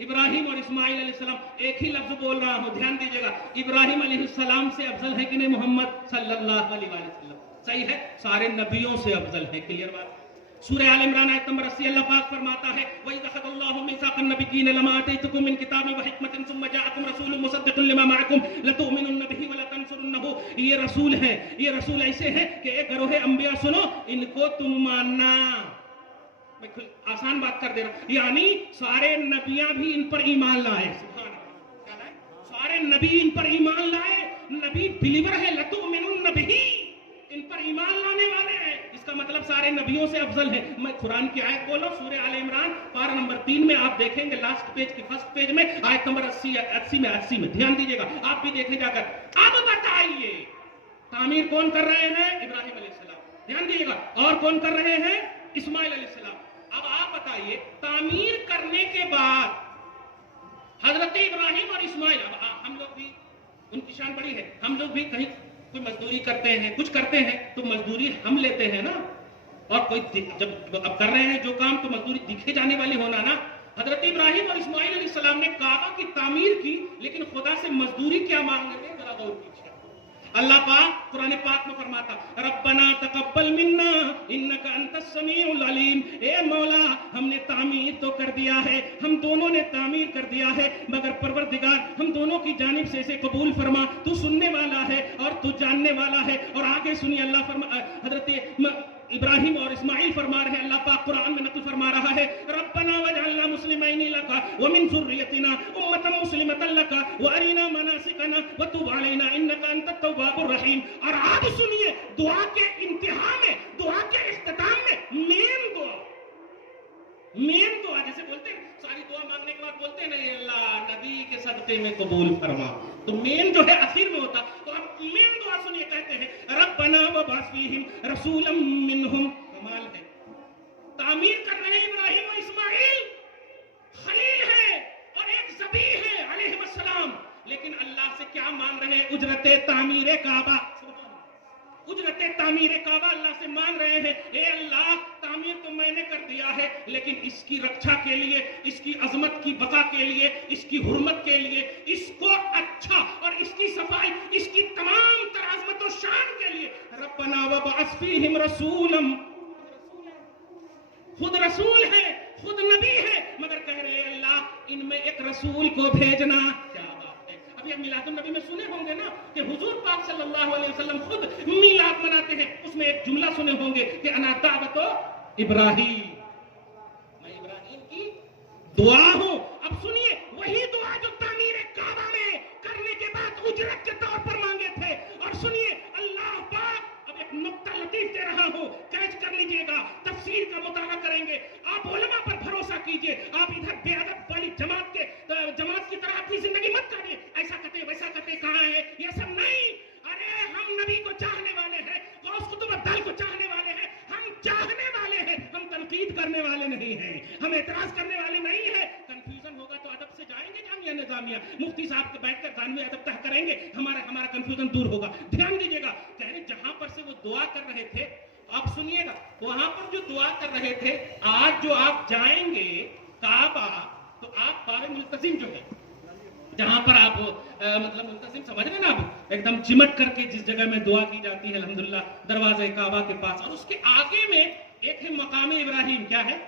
इब्राहिम और इस्माइल अलैहिस्सलाम। एक ही लफ्ज बोल रहा हूं, ध्यान दीजिएगा। इब्राहिम अलैहिस्सलाम से अफजल है कि नहीं मोहम्मद सल्लल्लाहु अलैहि वसल्लम? सही है, सारे नबियों से अफजल है। क्लियर बात। सूरह आल इमरान आयत नंबर 80 अल्लाह पाक फरमाता है, वही अखज़ल्लाहु मीसाक़न नबिय्यीन लमा आतैतुकुम मिन किताबिन व हिकमतिन सुम्मा जाअकुम रसूलुन मुसद्दिक़ुन लिमा मअकुम लतु'मिनुन्न बिही व लतंसुरुन्नहु। ये रसूल है, ये रसूल ऐसे हैं कि एक गरोह अंबिया सुनो, इनको तुम मानना। मैं आसान बात कर दे रहा हूं, यानी सारे नबियां भी इन पर ईमान लाए। सुभान अल्लाह, क्या लाए? सारे नबी इन पर ईमान लाए। नबी बिलीवर है, लतु'मिनुन्न बिही, इन पर ईमान लाने वाले हैं। इसका मतलब सारे नबियों से अफजल है। मैं कुरान की आयत बोलो, सूरह आल इमरान पारा नंबर 3 में आप देखेंगे, लास्ट पेज की फर्स्ट पेज में आयत नंबर 80 में ध्यान दीजिएगा, आप भी देखें जाकर। अब बताइए, तामीर कौन कर रहे हैं? इब्राहिम अलैहिस्सलाम। ध्यान दीजिएगा, और कौन कर रहे हैं? इस्माइल अलैहिस्सलाम। अब आप बताइए, तामीर करने के बाद हजरत इब्राहिम और इस्माइल, अब हम लोग भी, उनकी शान बड़ी है, हम लोग भी कहीं कोई मजदूरी करते हैं, कुछ करते हैं तो मजदूरी हम लेते हैं ना, और कोई जब अब कर रहे हैं जो काम तो मजदूरी दिखे जाने वाली होना ना। हजरत इब्राहिम और इस्माइल अलैहिस्सलाम ने काबा की तामीर की, लेकिन खुदा से मजदूरी क्या मांग रहे थे? जरा गौर कीजिए। अल्लाह पाक कुरान पाक में फरमाता, रब्बना तकब्बल मिन्ना इन्नका अंतस समीउल अलीम। ए मौला, हमने तामीर तो कर दिया है, हम दोनों ने तामीर कर दिया है, मगर परवरदिगार हम दोनों की जानिब से इसे कबूल फरमा, तू सुनने वाला है और तू जानने वाला है। और आगे सुनिए, अल्लाह हजरत इब्राहिम और इस्माइल फरमा रहे हैं, अल्लाह पाक कुरान में नकल फरमा रहा है, रब्बना वजअलना मुस्लिमैनि लका व मिन ज़ुर्रियतिना उम्मतन मुस्लिमतन लका व अरिना मनासिकना व तुब अलैना इन्नका अंतत तव्वाबुर रहीम। और आप सुनिए, दुआ के इंतहा में, दुआ के इख्तिताम में मेन दुआ जैसे बोलते हैं, सारी दुआ मांगने के बाद बोलते हैं नहीं अल्लाह नबी के सदक़े में कबूल फरमा, तो मेन जो है आखिर में होता। तो अब मेन दुआ सुनिए, कहते हैं रब्बना वबअस फीहिम रसूलन मिनहुम। कमाल है, तामीर कर रहे हैं इब्राहिम और इस्माइल, खलील है और एक ज़बी है अलैहिस्सलाम, लेकिन अल्लाह से क्या मांग रहे हैं? उजरते तामीर काबा, उजरते तामीर काबा अल्लाह से मांग रहे हैं। ए अल्लाह, तामीर तो मैंने कर दिया है, लेकिन इसकी रक्षा के लिए, इसकी अजमत की बका के लिए, इसकी हुर्मत के लिए, इसको अच्छा और इसकी सफाई, इसकी तमाम तरह अजमत और शान के लिए रब्बना वबअस फीहिम रसूलम। खुद रसूल है, खुद नबी है, मगर कह रहे हैं अल्लाह इनमें एक रसूल को भेजना। क्या बात है। अब अभी मिलादुन नबी में सुने होंगे ना कि हुजूर पाक सल्लल्लाहु अलैहि वसल्लम खुद मिलाद मनाते हैं। उसमें एक जुमला सुने होंगे कि अना दावतो इब्राहिम, मैं इब्राहिम की दुआ हूं। अब सुनिए, वही दुआ जो तामीर काबा में करने के बाद उजरत के तौर पर मांगे थे। और सुनिए, अल्लाह पाक, अब एक नुक्ता लतीफ दे रहा हूं, कैच कर लीजिएगा, तफसीर का मुताला करेंगे। आप उलमा पर भरोसा कीजिए, आप इधर बेअदब वाली जमात की तरह अपनी जिंदगी मत काटिए, ऐसा करते वैसा करते, कहाँ है ये सब नहीं। अरे हम नबी को चाहने वाले हैं, गौस कुतुब अब्दाल को चाहने वाले हैं, हम चाहने वाले हैं, हम तनकीद करने वाले नहीं हैं, हम एतराज करने वाले नहीं हैं। कंफ्यूजन होगा तो अदब से जाएंगे जामिया निजामिया, मुफ्ती साहब के बैठ कर जानवे अदब तह करेंगे, हमारा कंफ्यूजन दूर होगा। ध्यान दीजिएगा, कह रहे जहां पर से वो दुआ कर रहे थे, आप सुनिएगा, वहां पर जो दुआ कर रहे थे, आज जो आप जाएंगे काबा, तो आप बाबे मुल्तजिम जो है, जहां पर आप मतलब मुल्तजिम समझ रहे ना, आप एकदम चिमट करके जिस जगह में दुआ की जाती है अल्हम्दुलिल्लाह, दरवाजे काबा के पास, और उसके आगे में एक है मकामे इब्राहिम। क्या है?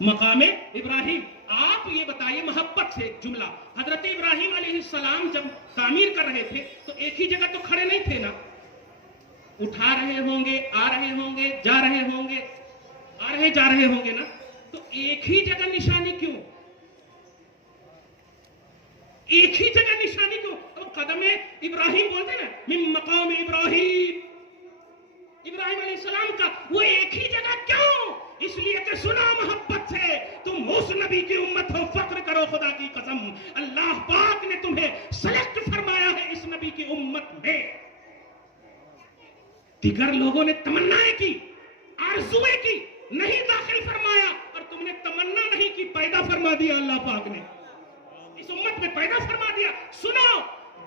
मकामे इब्राहिम। आप ये बताइए मोहब्बत से एक जुमला, हजरत इब्राहिम अलैहिस्सलाम जब तामीर कर रहे थे तो एक ही जगह तो खड़े नहीं थे ना, उठा रहे होंगे, आ रहे होंगे, जा रहे होंगे, आ रहे जा रहे होंगे ना, तो एक ही जगह निशानी क्यों? एक ही जगह निशानी क्यों? अब कदमे इब्राहिम बोलते ना, मिन मकाम इब्राहिम, इब्राहिम अलैहिस्सलाम का वो एक ही जगह क्यों? इसलिए कि सुना मोहब्बत से, तुम उस नबी की उम्मत हो, फख्र करो खुदा की कसम, अल्लाह पाक ने तुम्हें सेलेक्ट फरमाया है इस नबी की उम्मत में। दिगर लोगों ने तमन्नाएं की, आरज़ुएं की, नहीं दाखिल फरमाया, और तुमने तमन्ना नहीं की, पैदा फरमा दिया अल्लाह पाक ने, इस उम्मत में पैदा फरमा दिया। सुनो,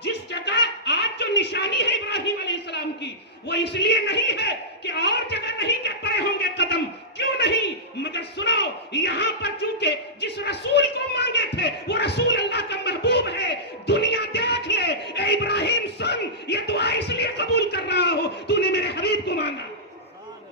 जिस जगह आज जो निशानी है इब्राहिम अलैहिस्सलाम की, वो इसलिए नहीं है कि और जगह नहीं के पड़े होंगे कदम, क्यों नहीं, मगर सुनो, यहां पर चूंकि जिस रसूल को मांगे थे वो रसूल अल्लाह का महबूब है, दुनिया देख ले, ए इब्राहिम सुन, ये दुआ इसलिए कबूल कर रहा हो, तूने मेरे हबीब को मांगा,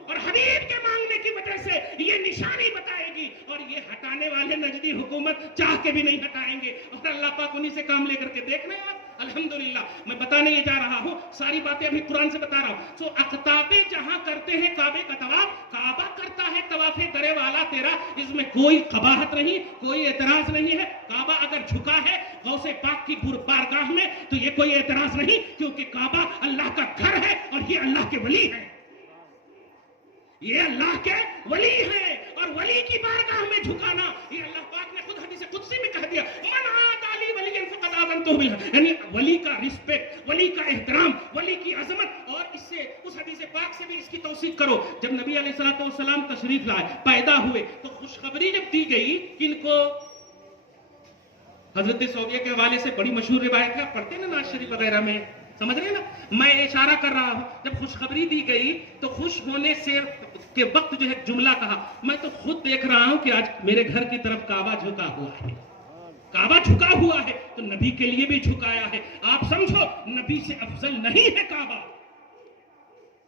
और हबीब के मांगने की वजह से ये निशानी बताएगी, और ये हटाने वाले नजदी हुकूमत चाह के भी नहीं हटाएंगे, और अल्लाह पाक उन्हीं से काम लेकर के देखना है आप। अल्हम्दुलिल्लाह, मैं बताने ये जा रहा हूँ, सारी बातें अभी कुरान से बता रहा हूँ। सो अख्ताबे जहां करते हैं काबे का तवाफ, काबा करता है तवाफे दरे वाला तेरा, इसमें कोई कबाहत नहीं, कोई एतराज नहीं है। काबा अगर झुका है गौसे पाक की बारगाह में, तो ये कोई एतराज नहीं, क्योंकि काबा अल्लाह का घर है और ये अल्लाह के वली है, ये अल्लाह के वली है, और वली की बारगाह में झुकाना, ये अल्लाह पाक ने खुद हदीस कुदसी में कह दिया, मन आदाली वलियन फक़द आज़नतुहु बिल, यानी वली का रिस्पेक्ट, वली का एहतराम, वली की अजमत। और इससे उस हदीस पाक से भी इसकी तौसीक करो, जब नबी अलैहिस्सलातु वस्सलाम तशरीफ लाए, पैदा हुए, तो खुशखबरी जब दी गई, किनको? हजरत सौदिया के हवाले से बड़ी मशहूर रिवायत है, पढ़ते ना नाज शरीफ वगैरह में, समझ रहे ना, मैं इशारा कर रहा हूं, जब खुशखबरी दी गई तो खुश होने से के वक्त जो है जुमला कहा, मैं तो खुद देख रहा हूं कि आज मेरे घर की तरफ काबा झुका हुआ है, काबा झुका हुआ है, तो नबी के लिए भी झुकाया है। आप समझो, नबी से अफजल नहीं है काबा,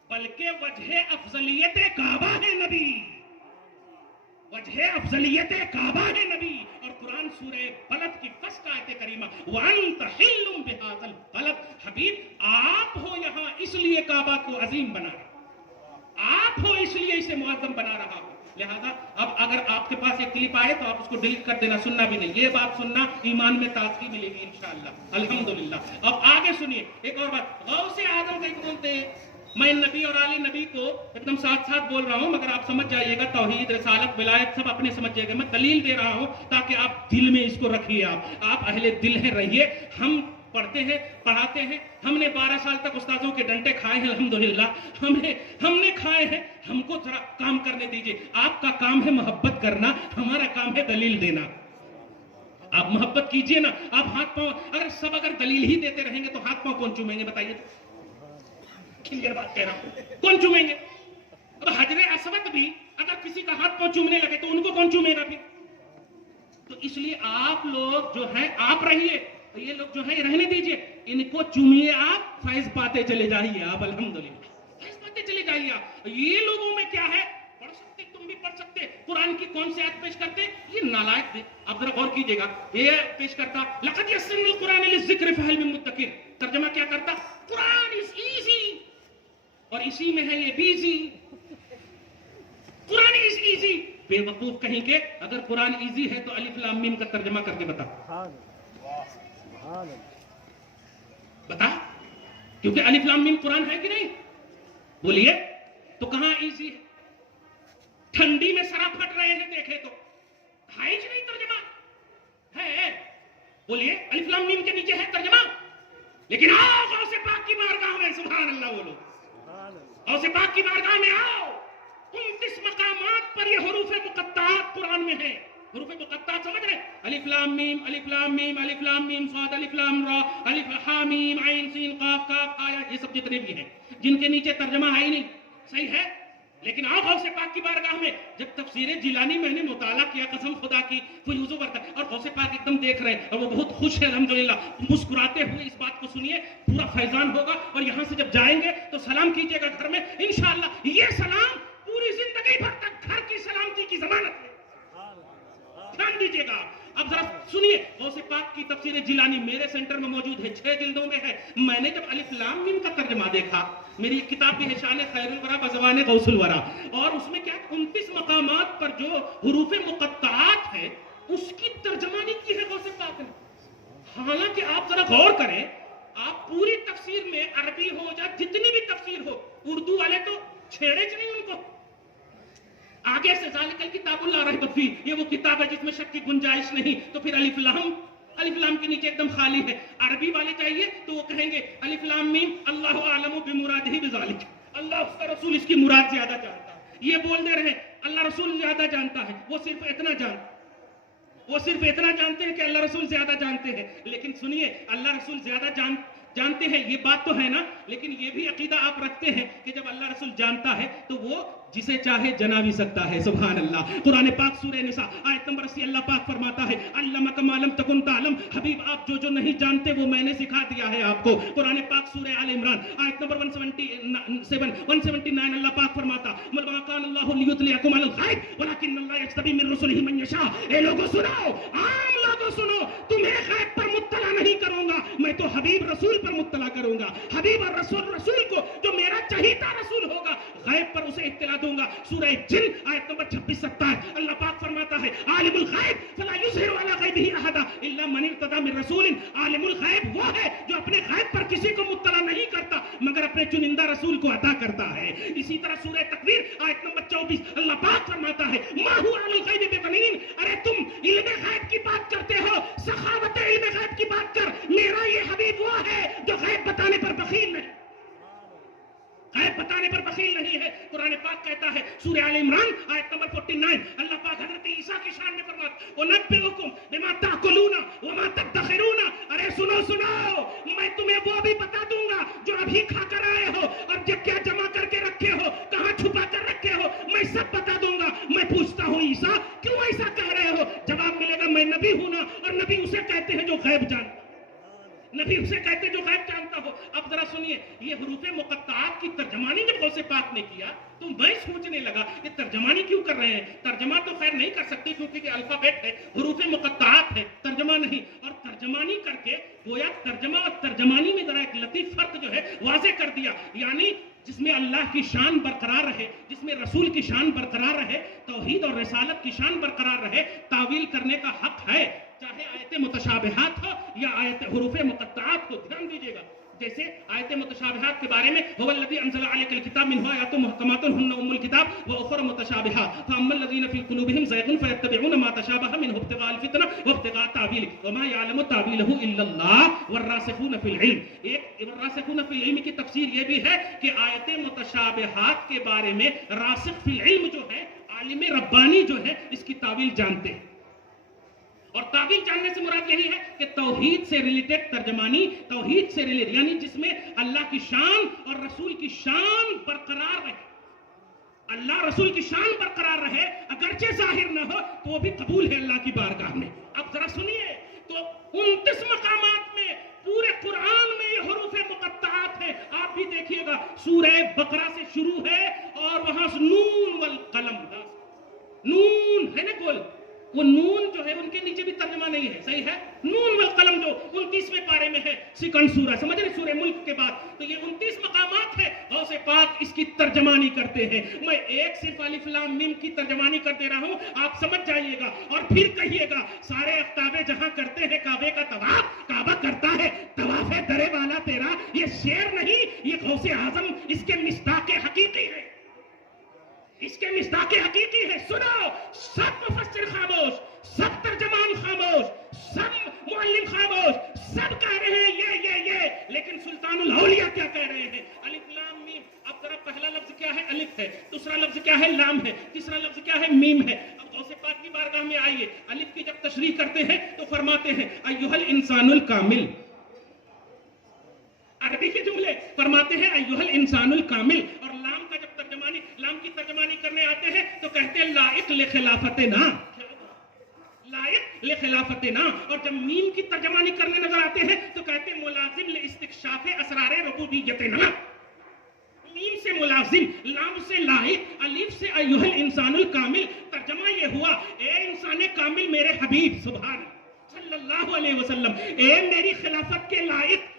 बल्कि वजह अफजलियत काबा है नबी, वजह अफजलियत काबा है नबी। और कुरान सूरह बलद की फर्स्ट आयत करीमा, वअन्त हिल्लुम बिहाज़ल बलद, हबीब आप हो यहाँ इसलिए काबा को अजीम बना रहा, आप हो इसलिए इसे मुअज़्ज़म बना रहा हो। लिहाजा अब अगर आपके पास एक क्लिप आए तो आप उसको डिलीट कर देना, सुनना भी नहीं, ये बात सुनना, ईमान में ताज़गी मिलेगी इंशाअल्लाह, अल्हम्दुलिल्लाह। अब आगे सुनिए एक और बात, गौसे आज़म को बोलते हैं, मैं नबी और आली नबी को एकदम साथ साथ बोल रहा हूं, मगर आप समझ जाइएगा, तौहीद, रिसालत, विलायत सब अपने समझ जाइएगा, मैं दलील दे रहा हूं ताकि आप दिल में इसको रखिए, आप अहले दिल हैं, रहिए। हम पढ़ते हैं, पढ़ाते हैं, हमने 12 साल तक उस्तादों के डंडे खाए हैं अल्हम्दुलिल्लाह, हमने खाए हैं, हमको थोड़ा काम करने दीजिए। आपका काम है मोहब्बत करना, हमारा काम है दलील देना। आप मोहब्बत कीजिए ना, आप हाथ पांव, अगर सब अगर दलील ही देते रहेंगे तो हाथ पांव कौन चूमेंगे बताइए? क्लियर बात कह रहा हूं, कौन चूमेंगे? अब हजरे असवद भी अगर किसी का हाथ पांव चूमने लगे तो उनको कौन चूमेगा फिर? तो इसलिए आप लोग जो है, आप रहिए, तो ये लोग जो है रहने दीजिए, इनको चूमिए, आप फैज पाते चले जाइए, आप अल्हम्दुलिल्लाह फैज पाते चले जाइए। आप ये लोगों में क्या है, पढ़ सकते तुम तुम भी पढ़ सकते, कुरान की कौन सी आयत पेश करते, ये नालायक थे। आप जरा गौर कीजिएगा, ये पेश करता लक़द यस्सरनल कुरान लिज़्ज़िक्र फ़हल मिन मुद्दकिर, तर्जुमा क्या करता, कुरान इज इजी, और इसी में है ये बिजी, कुरान इज इजी। बेवकूफ कहीं के, अगर कुरान इजी है तो अलिफ लाम मीम का तर्जुमा करके बता, बता, क्योंकि अलिफ लाम मीम कुरान है कि नहीं, बोलिए, तो कहां इजी है? ठंडी में सरा फट रहे हैं देखे तो, है ही नहीं तर्जुमा, है, बोलिए, अलिफ लाम मीम के नीचे है तर्जुमा। लेकिन आओ गौसे पाक की बारगाह में, सुभान अल्लाह बोलो, गौसे पाक की बारगाह में आओ, 29 मकामात पर ये हुरूफ मुक़त्ताअत कुरान में है। हुरूफ मुक़त्ताअत समझ रहे, अलिफ लाम मीम, अलिफ लाम मीम, अलिफ लाम मीम साद, अलिफ लाम रा, अलिफ हा मीम आइन सीन काफ काफ आया, ये सब जितने भी हैं, जिनके नीचे तर्जुमा है ही नहीं, सही है। लेकिन आओ गौसे पाक की बारगाह में, जब तफसीर जिलानी मैंने मुताला किया, कसम खुदा की, फुयूज़ो बरकत, और गौसे पाक एकदम देख रहे हैं और वो बहुत खुश है अल्हम्दुलिल्लाह, मुस्कुराते हुए इस बात को सुनिए, पूरा फैजान होगा। और यहाँ से जब जाएंगे तो सलाम कीजिएगा घर में, इंशाअल्लाह ये सलाम पूरी जिंदगी भर तक घर की सलामती की जमानत है, ध्यान दीजिएगा। अब जरा सुनिए, गौसे पाक की तफसीर जिलानी मेरे सेंटर में मौजूद है, 6 जिल्दों में है। मैंने जब अलिफ लाम मीम का तर्जुमा देखा, मेरी एक किताब भी है शान खैरुल वरा बज़बान गौसुल वरा, और उसमें क्या 29 मकामात पर जो हुरूफ मुक़त्ताअत है उसकी तर्जमानी की है गौसे पाक ने। हालांकि आप जरा गौर करें, आप पूरी तफसीर में अरबी हो या जितनी भी तफसीर हो, उर्दू वाले तो छेड़े च नहीं उनको, आगे से ज़ालिकल किताबुल ला रैब फीह, ये वो किताब है जिसमें शक की गुंजाइश नहीं, तो फिर अलिफ लाम के नीचे एकदम खाली है। अरबी वाले चाहिए तो वो कहेंगे अलिफ लाम मीम अल्लाहु आलमु बिमुरादिही बिज़ालिक, अल्लाह उसका रसूल इसकी मुराद ज्यादा जानता है। ये बोल दे रहे अल्लाह रसूल ज्यादा जानता है, वो सिर्फ इतना जानते हैं कि अल्लाह रसूल ज्यादा जानते हैं। लेकिन सुनिए, अल्लाह रसूल ज्यादा जानते हैं ये बात तो है ना, लेकिन ये भी अकीदा आप रखते हैं कि जब अल्लाह रसूल जानता है तो वो जिसे चाहे जना भी सकता है, सुभान अल्लाह। कुरान पाक सूरह निसा आयत नंबर 80 अल्लाह पाक फरमाता है अल्लमका मा लम तकुन तालम, हबीब आप जो नहीं जानते वो मैंने सिखा दिया है आपको। कुरान पाक सूरह आल इमरान आयत नंबर 179 अल्लाह पाक फरमाता मा कान अल्लाहु लियुतलियकुम अलल गैब वलाकिन्नल्लाह यज्तबी मिन रुसुलिही मन यशा। ए लोगों सुनो, आम लोगों सुनो, तुम्हें गैब पर मुत्तला नहीं करूंगा, मैं तो हबीब रसूल पर मुत्तला करूंगा। हबीब और रसूल को जो मेरा चहीता रसूल होगा, गैब पर उसे इत्तला दूंगा। सूरह जिन आयत नंबर 26-27 अल्लाह पाक फरमाता है आलिमुल गैब फला युज़हिरु अला गैबिही अहदा इल्ला मन इर्तदा मिन रसूलिन। आलिमुल गैब वो है जो अपने गैब पर किसी को मुत्तला नहीं करता मगर अपने चुनिंदा रसूल को अता करता है। इसी तरह सूरह तकवीर आयत नंबर 24 अल्लाह पाक फरमाता है मा हुवा अलल गैबि बिदनीन। अरे तुम इल्म गैब की बात करते हो, सखावत इल्म गैब की बात कर, मेरा ये हबीब वो है जो गैब बताने पर बखील नहीं, गैब बताने पर बखील नहीं है। कुरान पाक कहता है सूरह आल इमरान आयत नंबर 49 अल्लाह पाक हजरत ईसा की शान में फरमाता उनब्बिउकुम बिमा ताकुलूना व मा तदखिरूना। अरे सुनो, मैं तुम्हें वो भी बता दूंगा जो अभी खा कर आए हो और जो क्या जमा करके रखे हो, कहां छुपा कर रखे हो, मैं सब बता दूंगा। मैं पूछता हूं ईसा क्यों ऐसा कह रहे हो? जवाब मिलेगा मैं नबी हूं ना, और नबी उसे कहते हैं जो गैब जानता, नबी उसे कहते जो गैब जानता हो। अब जरा सुनिए, ये हुरूफ मुक़त्ताअत की तर्जमानी जब गौसे पाक ने किया तो मैं सोचने लगा ये तर्जमानी क्यों कर रहे हैं। तर्जमा तो खैर नहीं कर सकते क्योंकि अल्फाबेट है, हुरूफ मुक़त्ताअत है, तर्जमा नहीं। और तर्जमानी करके गोया तर्जमा और तर्जमानी में जरा एक लतीफ फर्क जो है वाज़े कर दिया, यानी जिसमें अल्लाह की शान बरकरार रहे, जिसमें रसूल की शान बरकरार रहे, तौहीद और रिसालत की शान बरकरार रहे, तावील करने का हक है, चाहे आयत मुतशाबिहात हो या आयत हुरूफ मुक़त्ताअत हो। ध्यान दीजिएगा, जैसे आयत मुतशाबिहात के बारे में हुवल्लज़ी अंज़ला अलैकल किताब मिन्हु आयातुन मुहकमातुन हुन्ना उम्मुल किताब व उख़रा मुतशाबिहात फ़अम्मल लज़ीना फ़ी क़ुलूबिहिम ज़ैग़ुन फ़यत्तबिऊना मा तशाबह मिन्हु इब्तिग़ाअल फ़ितना व इब्तिग़ाअ तावीलिही व मा यअलमु तावीलहु इल्लल्लाह वर्रासिख़ून फ़िल इल्म। एक वर्रासिख़ून फ़िल इल्म की तफ़सीर ये भी है कि आयत मुतशाबिहात के बारे में रासिख़ फ़िल इल्म जो है, आलिम रब्बानी जो है, इसकी तावील जानते हैं। और तावील जानने से मुराद यही है कि तौहीद से रिलेटेड तर्जमानी, तौहीद से रिलेटेड यानी जिसमें अल्लाह की शान और रसूल की शान बरकरार रहे, अल्लाह रसूल की शान बरकरार रहे, अगरचे जाहिर न हो तो वो भी कबूल है अल्लाह की बारगाह में। अब जरा सुनिए, तो 29 मकामात में पूरे कुरान में ये हुरूफ मुक़त्ताअत है। आप भी देखिएगा, सूरह बकरा से शुरू है और वहां से नून वल कलम, नून है ना गोल, वो नून जो है उनके नीचे भी तर्जमा नहीं है, सही है। नून वल कलम जो 29वें पारे में है, सेकंड सूरा, समझ रहे, सूरह मुल्क के बाद। तो ये 29 मकामात है, गौसे पाक इसकी तर्जमानी करते हैं। मैं एक सिर्फ अलिफ लाम मीम की तर्जमानी कर दे रहा हूं, आप समझ जाइएगा और फिर कहिएगा सारे अफ्ताबे जहां करते हैं काबे का तवाफ, काबा करता है तवाफे दरे वाला तेरा। ये शेर नहीं, ये गौसे आजम इसके मिस्दाक़ हकीकी है, इसके मिस्दाक़ हकीकी है। सुनो, सब मुफस्सिर खामोश, सब तर्जमान खामोश, सब मुअल्लिम खामोश, सब कह रहे हैं ये, लेकिन सुल्तानुल औलिया क्या कह रहे हैं? अलिफ लाम मीम। अब जरा पहला लफ्ज क्या है? अलिफ है, दूसरा लफ्ज क्या है? लाम है, तीसरा लफ्ज क्या है? मीम है। अब गौसे पाक की बारगाह में आइए, अलिफ की जब तशरीह करते हैं तो फरमाते हैं अय्युहल इंसानुल कामिल। अरबी के जुमले फरमाते हैं अय्युहल इंसानुल कामिल, और लाम का जब तर्जमानी, लाम की तर्जमानी करने आते हैं तो कहते हैं लाइक ले खिलाफतना, लाइक ले खिलाफतना। और जब मीम की तर्जमानी करने नजर आते हैं तो कहते हैं मुलाजिम ले इस्तिक्शाफे असरारे रुबूबियतना। मीम से मुलाजिम, लाम से लाइक, अलिफ से अय्युहल इंसानुल कामिल। तर्जमा ये हुआ, ए इंसान कामिल मेरे हबीब सुभान सल्लल्लाहु अलैहि वसल्लम, ए मेरी खिलाफत के लायक,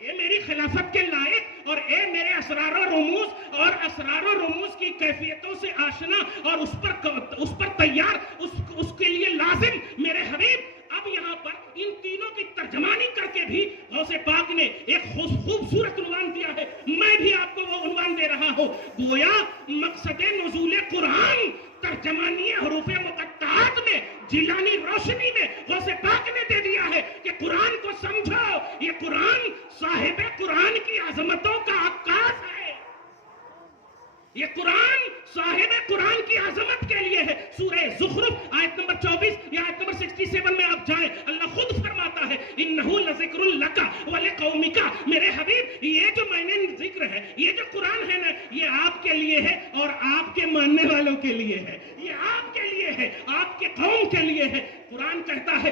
ए मेरी खिलाफत के लायक, और ए मेरे असरार रुमूज और असरार रुमूज की कैफियतों से आशना और उस पर तैयार, उसके लिए लाजिम मेरे हबीब। अब यहाँ पर इन तीनों की तर्जमानी करके भी गौसे पाक ने एक खूबसूरत उन्वान दिया है। मैं भी आपको वो उन्वान दे रहा हूँ। गोया मकसद नुज़ूल कुरान तर्जमानी हरूफ मुक़त्तआत में, जिलानी रोशनी में गौसे पाक ने दे दिया है कि कुरान को समझो, ये कुरान साहिब कुरान की अजमतों का अक्कास है। ये कुरान साहिब कुरान की अजमत के लिए है। सूरह ज़ुख़रुफ़ आयत नंबर 24 या आयत नंबर 67 में आप जाएं, अल्लाह खुद फरमाता है इन्नहु लज़िक्रुल लका व लिक़ौमिका। मेरे हबीब, ये जो मैंने जिक्र है, ये जो कुरान है ना, ये आपके लिए है और आपके मानने वालों के लिए है। ये आपके लिए है, आपके कौम के लिए है। कुरान कहता है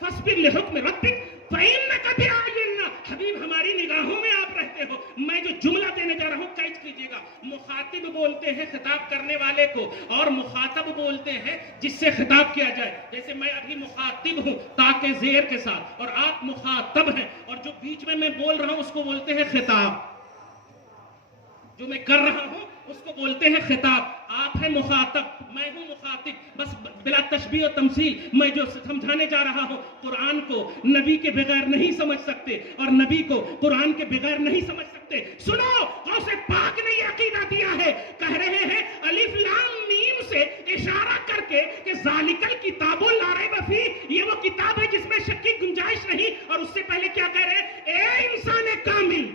फस्बिर लिहुक्म रब्बिक फ़इन्नका बिअयुनिना। हबीब, हमारी निगाहों में आप रहते हो। मैं जो जुमला देने जा रहा हूँ कैच कीजिएगा। मुखातिब बोलते हैं खिताब करने वाले को, और मुखातब बोलते हैं जिससे खिताब किया जाए। जैसे मैं अभी मुखातिब हूँ ताके ज़ेर के साथ, और आप मुखातब हैं, और जो बीच में मैं बोल रहा हूँ उसको बोलते हैं खिताब। जो मैं कर रहा हूँ उसको बोलते हैं खिताब। आप हैं मुखातब, मैं हूँ मुखातिब। बस बिला तशबीह और तमसील मैं जो समझाने जा रहा हूँ, कुरान को नबी के बगैर नहीं समझ सकते और नबी को कुरान के बगैर नहीं समझ सकते। सुनो, गौसे पाक ने ये अकीदा दिया है, कह रहे हैं अलिफ लाम मीम से इशारा करके कि ज़ालिकल किताबुल ला रैब फीह, ये वो किताब है जिसमें शक की गुंजाइश नहीं। और उससे पहले क्या कह रहे हैं? ए इंसान कामिल,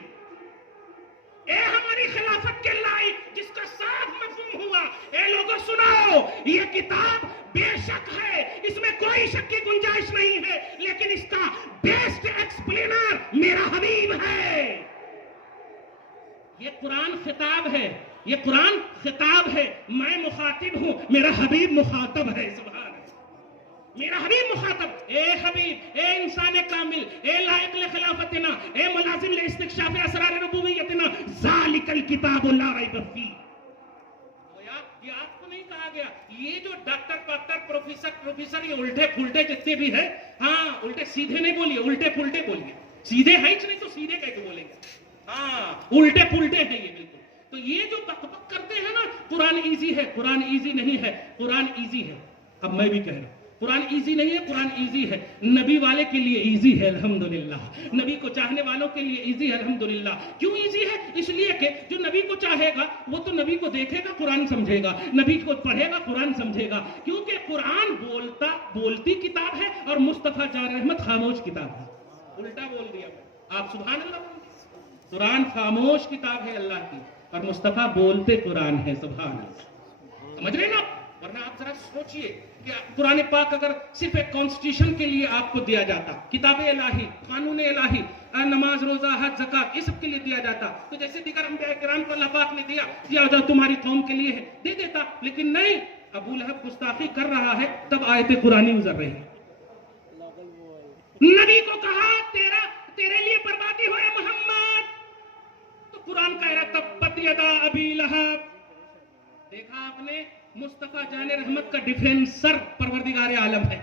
ए हमारी खिलाफत के लायक, जिसका साफ मफहूम हुआ। ए लोगों सुनो, ये किताब बेशक है, इसमें कोई शक की गुंजाइश नहीं है, लेकिन इसका बेस्ट एक्सप्लेनर मेरा हबीब है। ये कुरान खिताब है, ये कुरान खिताब है। मैं मुखातिब हूं, मेरा हबीब मुखातब है। सुभान, मेरा हबीब मुखातब। ए हबीब, ए इंसान कामिल, ए लायक ले खिलाफतना, ए मुलाजिम ले इस्तिक्शाफ असरार रुबूबियतना, ज़ालिकल किताबु ला रैब फीह। ये आपको नहीं कहा गया। ये जो डॉक्टर प्रोफेसर ये उल्टे फुल्टे जितने भी है, हाँ, उल्टे सीधे नहीं बोलिए, उल्टे फुल्टे बोलिए। सीधे है ही नहीं तो सीधे कैसे बोलेंगे? हाँ, उल्टे फुल्टे हैं ये बिल्कुल। तो ये जो बकबक करते हैं ना, कुरान इजी है, कुरान इजी नहीं है, कुरान इजी है। अब मैं भी कह रहा हूं, कुरान इजी नहीं है, कुरान इजी है। नबी वाले के लिए इजी है अल्हम्दुलिल्लाह, नबी को चाहने वालों के लिए इजी है अल्हम्दुलिल्लाह। क्यों इजी है? इसलिए कि जो नबी को चाहेगा वो तो नबी को देखेगा, कुरान समझेगा, नबी को पढ़ेगा, कुरान समझेगा। क्योंकि कुरान बोलती किताब है और मुस्तफा जान रहमत खामोश किताब है। उल्टा बोल दिया आप, सुभान अल्लाह। कुरान खामोश किताब है अल्लाह की, और मुस्तफा बोलते कुरान है। सुभान अल्लाह, समझ रहे ना? वरना आप जरा सोचिए कि कुरान पाक अगर सिर्फ एक कॉन्स्टिट्यूशन के लिए आपको दिया जाता, किताब इलाही, कानून इलाही, नमाज, रोजा, हज, ज़कात, ये सब के लिए दिया जाता, तो जैसे दीगर अंबिया किराम को अल्लाह पाक ने दिया तुम्हारी कौम के लिए है, दे देता। लेकिन नहीं, अबू लहब गुस्ताखी कर रहा है, तब आयत कुरानी गुजर रही है। नबी को कहा तेरे लिए बर्बादी हो मोहम्मद, तो कुरान कह रहा तब्बत यदा अबी लहब। देखा आपने, मुस्तफा जान रहमत का डिफेंसर परवरदिगार आलम है।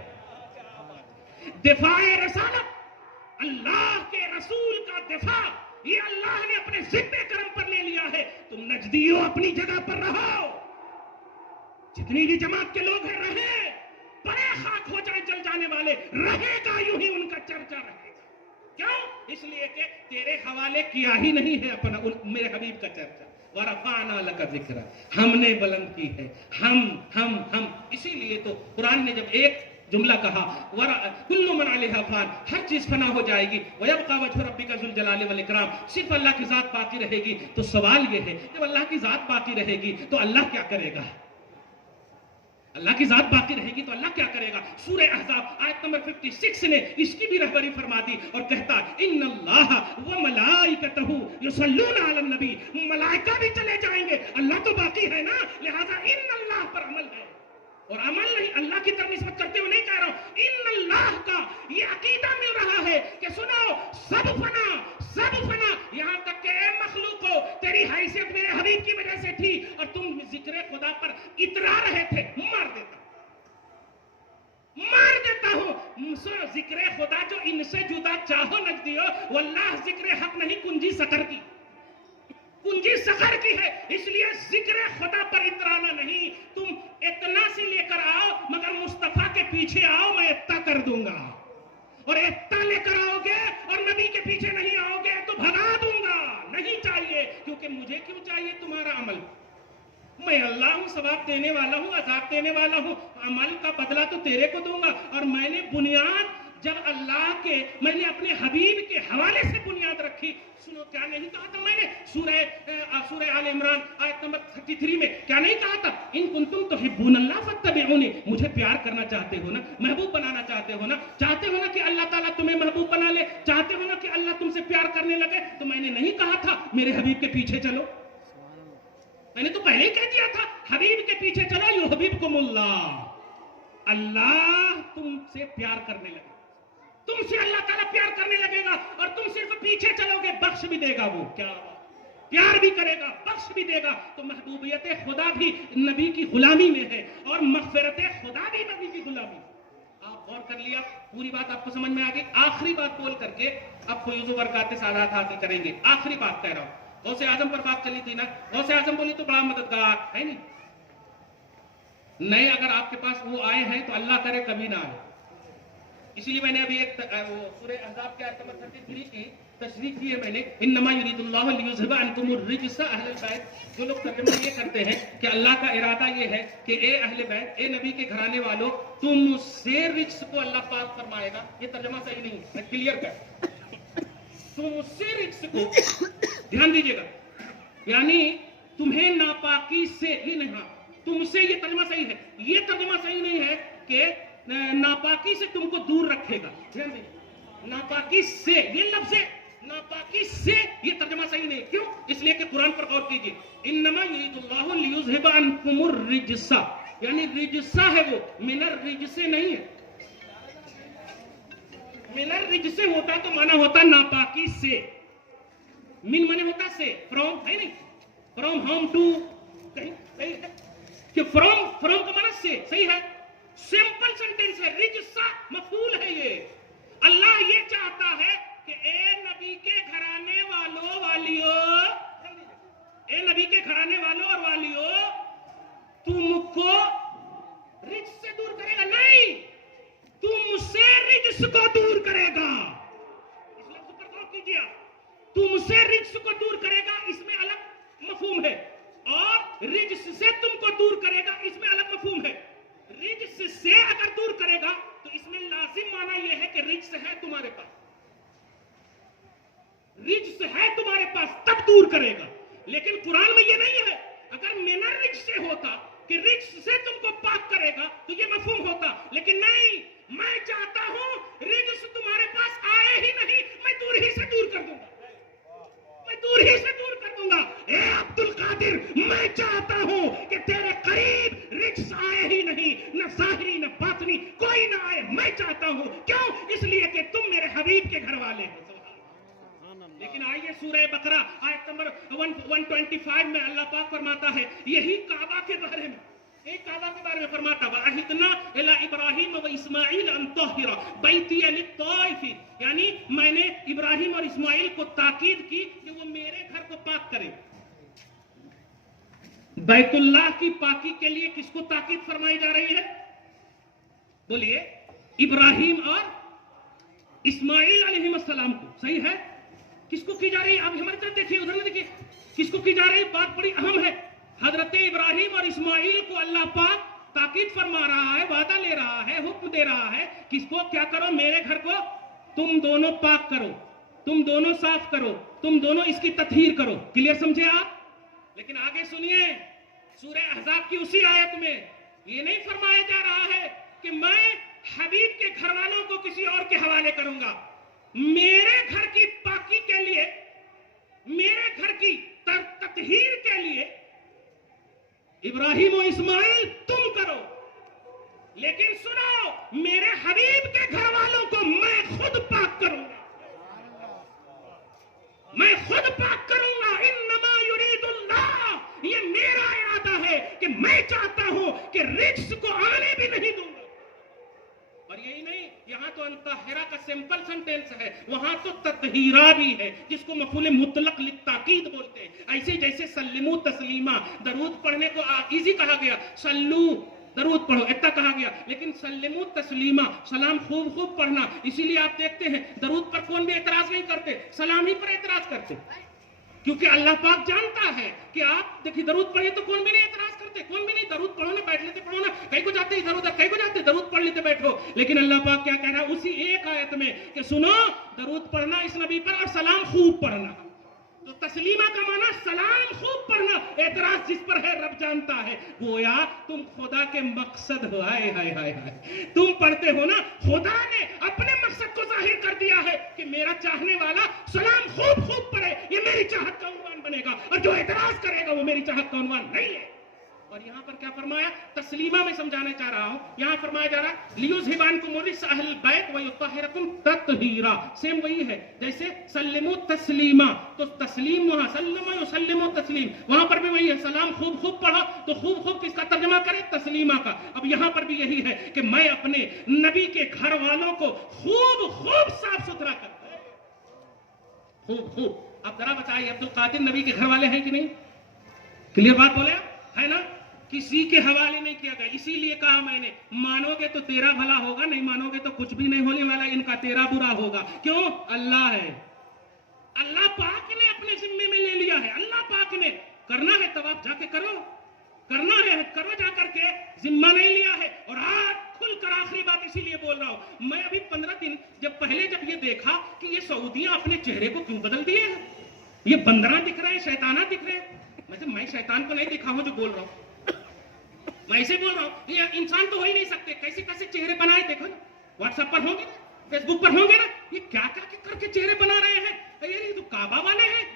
दिफाए रसालत, अल्लाह के रसूल का दिफा, ये अल्लाह ने अपने जिम्मे करम पर ले लिया है। तुम नजदियों अपनी जगह पर रहो, जितनी भी जमात के लोग हैं रहे, बड़े खाक हो जाए जल जाने वाले, रहेगा यूं ही उनका चर्चा रहेगा। क्यों? इसलिए कि तेरे हवाले किया ही नहीं है अपना मेरे हबीब का चर्चा। वरफ़अना लका ज़िक्रा, हमने बुलंद की है, हम। इसीलिए तो कुरान ने जब एक जुमला कहा, कुल्लु मन अलैहा फ़ान, हर चीज फना हो जाएगी, वयब्क़ा वजहु रब्बिका ज़ुल जलाली वल इकराम, सिर्फ अल्लाह की जात बाकी रहेगी। तो सवाल यह है, जब अल्लाह की जात बाकी रहेगी तो अल्लाह क्या करेगा? अल्लाह की जात बाकी रहेगी तो अल्लाह क्या करेगा? सूरह अहज़ाब आयत नंबर 56 ने इसकी भी रहबरी फरमा दी और कहता इन्नल्लाह व मलाइकतहु युसल्लूना अलन नबी, मलाइका भी चले जाएंगे, अल्लाह तो बाकी है ना, लिहाजा इन्नल्लाह पर अमल है। और अमल नहीं, अल्लाह की तरफ निस्बत करते हुए नहीं कह रहा हूं, इन्नल्लाह का ये अकीदा मिल रहा है कि सुनो, सब फना, यहां तक कि ए मखलूको, तेरी हैसियत मेरे हबीब की वजह से थी और तुम जिक्र खुदा पर इतरा रहे थे, मार देता हूं। जिक्र खुदा जो इनसे जुदा चाहो नजदियो, वल्लाह जिक्र हक नहीं, कुंजी सकर की, कुंजी सखर की है। इसलिए जिक्र खुदा पर इतराना नहीं, तुम इतना से लेकर आओ, मगर मुस्तफा के पीछे आओ, मैं इतना कर दूंगा। और इतना लेकर आओगे और नबी के पीछे नहीं आओगे तो भगा दूंगा। नहीं चाहिए, क्योंकि मुझे क्यों चाहिए तुम्हारा अमल? मैं अल्लाह हूं, सवाब देने वाला हूं, अजाब देने वाला हूं, अमल का बदला तो तेरे को दूंगा। और मैंने बुनियाद जब अल्लाह के, मैंने अपने हबीब के हवाले से बुनियाद रखी। सुनो, क्या नहीं कहा था मैंने सूरह आल इमरान आयत नंबर 33 में, क्या नहीं कहा था? इन कुंतुम तुहिब्बूनल्लाह फत्तबिऊनी, मुझे प्यार करना चाहते हो ना, महबूब बनाना चाहते हो ना कि अल्लाह ताला तुम्हें महबूब बना ले, चाहते हो ना कि अल्लाह तुमसे प्यार करने लगे, तो मैंने नहीं कहा था मेरे हबीब के पीछे चलो? मैंने तो पहले ही कह दिया था, हबीब के पीछे चलो, युहब्बिबकुमुल्लाह, अल्लाह तुमसे प्यार करने लगे, तुमसे अल्लाह ताला प्यार करने लगेगा। और तुम सिर्फ पीछे चलोगे, बख्श भी देगा वो, क्या प्यार भी करेगा, बख्श भी देगा। तो महबूबियत खुदा भी नबी की गुलामी में है और मग़फ़िरत खुदा भी नबी की गुलामी। आप गौर कर लिया, पूरी बात आपको समझ में आ गई। आखिरी बात बोल करके अब फयूज़ व बरक़ात सादात हासिल करेंगे। आखिरी बात कह रहा हूं, गौसे आजम पर बात चली थी ना, गौसे आजम बोली तो बड़ा मददगार है नहीं, नए अगर आपके पास वो आए हैं तो अल्लाह करे कभी ना आए। इसलिए मैंने अभी एक सूरह अहज़ाब के आयत नंबर 33 की तशरीह की है मैंने, इन्नमा युरीदुल्लाहु लियुज़हिबा अन्कुमुर रिज्सा अहलल बैत। जो लोग तर्जुमा ये करते हैं कि अल्लाह का इरादा ये है कि ए अहले बैत, ए नबी के घराने वालों, तुमसे रिज्स को अल्लाह पाक फरमाएगा, ये तर्जुमा सही नहीं, मैं क्लियर कर, तुमसे रिज्स को ध्यान दीजिएगा, यानी तुम्हें नापाकी से ही नहीं, तुमसे, ये तर्जुमा सही है, ये तर्जुमा सही नहीं है कि नापाकी से तुमको दूर रखेगा। ध्यान दीजिए, नापाकी से, ये लफ्ज़ है नापाकी से, ये तर्जुमा सही नहीं। क्यों? इसलिए कि कुरान पर गौर कीजिए, इन्नमा युरीदुल्लाहु लियुज़हिबा अन्कुमुर रिज्सा, यानी रिज्सा है वो, मिनर रिज्से नहीं है। मिनर रिज्से होता तो माना होता नापाकी से, मिन माने होता से, फ्रॉम है नहीं, फ्रॉम होम टू, कहीं सही है कि फ्रॉम का माना से, सही है, सिंपल सेंटेंस है, रिज्सा मफूल है ये। अल्लाह ये चाहता है कि ए नबी के घराने वालों वालियों, ए नबी के घराने वालों और वालियों, तुमको रिज्स से दूर करेगा नहीं, तुमसे रिज्स को दूर करेगा। इस लफ्ज़ पर गौर कीजिए, तुमसे रिज्स को दूर करेगा, इसमें अलग मफहूम है, और रिज्स से तुमको दूर करेगा, इसमें अलग मफहूम है। रिज्स से अगर दूर करेगा तो इसमें लाजिम माना यह है कि रिज्स है तुम्हारे पास, रिज्स है तुम्हारे पास तब दूर करेगा। लेकिन कुरान में यह नहीं है। अगर मिनर रिज्स से होता कि रिज्स से तुमको पाक करेगा तो यह मफहूम होता, लेकिन नहीं, मैं चाहता हूं रिज्स तुम्हारे पास आए ही नहीं, मैं दूर ही से दूर कर दूंगा, मैं दूर ही से दूर कर दूंगा। ए अब्दुल कादिर, मैं चाहता हूं कि तेरे करीब रिज्स आए ही नहीं, न ज़ाहिरी न बातिनी, कोई ना आए, मैं चाहता हूं। क्यों? इसलिए कि तुम मेरे हबीब के घर वाले हो। लेकिन आइए सूरह बकरा आयत नंबर 125 में अल्लाह पाक फरमाता है यही काबा के बारे में, एक काबा के बारे में फरमाता वाहिदना इला इब्राहिम व इस्माइल अन तहिरा बैती लित्ताइफी, यानी मैंने इब्राहिम और इस्माइल को ताकीद की कि वो मेरे घर को पाक करें। बैतुल्लाह की पाकी के लिए किसको ताकीद फरमाई जा रही है? बोलिए, इब्राहिम और इस्माइल अलैहिस्सलाम को, सही है? किसको की जा रही है? आप हमारी तरफ देखिए, उधर देखिए, किसको की जा रही है? बात बड़ी अहम है। हजरत इब्राहिम और इस्माइल को अल्लाह पाक ताकीद फरमा रहा है, वादा ले रहा है, हुक्म दे रहा है, किसको? क्या करो? मेरे घर को तुम दोनों पाक करो, तुम दोनों साफ करो, तुम दोनों इसकी तत्हीर करो। क्लियर समझे आप? लेकिन आगे सुनिए, सूरह अहज़ाब की उसी आयत में ये नहीं फरमाया जा रहा है कि मैं हबीब के घर वालों को किसी और के हवाले करूंगा। मेरे घर की पाकी के लिए, मेरे घर की तत्हीर के लिए इब्राहिम और इस्माइल तुम करो, लेकिन सुनो, मेरे हबीब के घर वालों को मैं खुद पाक करूंगा, मैं खुद पाक करूंगा। इन्नमा युरीदुल्लाह, ये मेरा इरादा है कि मैं चाहता हूं कि रिज्स को आने भी नहीं दूंगा। और यही नहीं, यहां तो अंतहिरा का सिंपल सेंटेंस है, वहां तो तत्हीरा भी है, जिसको मफूल मुतलक लित्ताकीद बोलते हैं। ऐसे जैसे सल्लिमू तस्लीमा, दरूद पढ़ने को इजी कहा गया, सल्लू दरूद पढ़ो इतना कहा गया, लेकिन सल्लिमू तस्लीमा, सलाम खूब खूब पढ़ना। इसीलिए आप देखते हैं दरूद पर कौन भी एतराज नहीं करते, सलाम ही पर एतराज करते, क्योंकि अल्लाह पाक जानता है कि आप देखिए दरूद पढ़िए तो कौन भी नहीं एतराज करते, कौन भी नहीं। दरूद पढ़ो ना, बैठ लेते पढ़ो ना, कहीं को जाते इधर उधर, कहीं को जाते दरूद पढ़ लेते बैठो। लेकिन अल्लाह पाक क्या कह रहा है उसी एक आयत में कि सुनो, दरूद पढ़ना इस नबी पर और सलाम खूब पढ़ना। तो तस्लीमा का माना सलाम खूब पढ़ना, एतराज जिस पर है रब जानता है। गोया तुम खुदा के मकसद हो, हाय हाय हाय हाय, तुम पढ़ते हो ना, खुदा ने अपने मकसद को जाहिर कर दिया है कि मेरा चाहने वाला सलाम खूब खूब पढ़े, ये मेरी चाहत का उन्वान बनेगा, और जो एतराज करेगा वो मेरी चाहत का उन्वान नहीं है। और यहाँ पर क्या फरमाया? तस्लीमा में समझाना चाह रहा हूं, यहाँ फरमाया जा रहा है लियुज़हिबानकुम रिज्स अहल बैत व युत्तहिरकुम तत्हीरा। सेम वही है जैसे सल्लिमू तस्लीमा, तो तस्लीम वहां सल्लमा युसल्लिमु तस्लीम, वहां पर भी वही है, सलाम खूब खूब पढ़ा, तो खूब खूब किसका तर्जुमा करे? तस्लीमा का। अब यहाँ पर भी यही है कि मैं अपने नबी के घर वालों को खूब खूब साफ सुथरा करता हूं, खूब खूब। अब जरा बताइए, अब्दुल कादिर नबी के घर वाले हैं कि नहीं? क्लियर बात बोले है ना? किसी के हवाले नहीं किया गया। इसीलिए कहा मैंने, मानोगे तो तेरा भला होगा, नहीं मानोगे तो कुछ भी नहीं होने वाला, इनका तेरा बुरा होगा। क्यों? अल्लाह है, अल्लाह पाक ने अपने जिम्मे में ले लिया है। अल्लाह पाक ने करना है तब आप जाके करो, करना है करो जा करके, जिम्मा नहीं लिया है। और आज खुलकर आखिरी बात इसीलिए बोल रहा हूं, मैं अभी 15 दिन जब पहले जब ये देखा कि ये सऊदियां अपने चेहरे को क्यों बदल दिए हैं, ये बंदरा दिख रहे हैं, शैताना दिख रहे हैं। मतलब मैं शैतान को नहीं दिखा हूं जो बोल रहा हूं, मैं ऐसे बोल रहा हूं, ये इंसान तो हो ही नहीं सकते, कैसे कैसे चेहरे बनाए देखो ना, व्हाट्सएप पर होंगे ना, फेसबुक पर होंगे ना, ये क्या क्या करके चेहरे बना रहे हैं। ये तो काबा वाले हैं।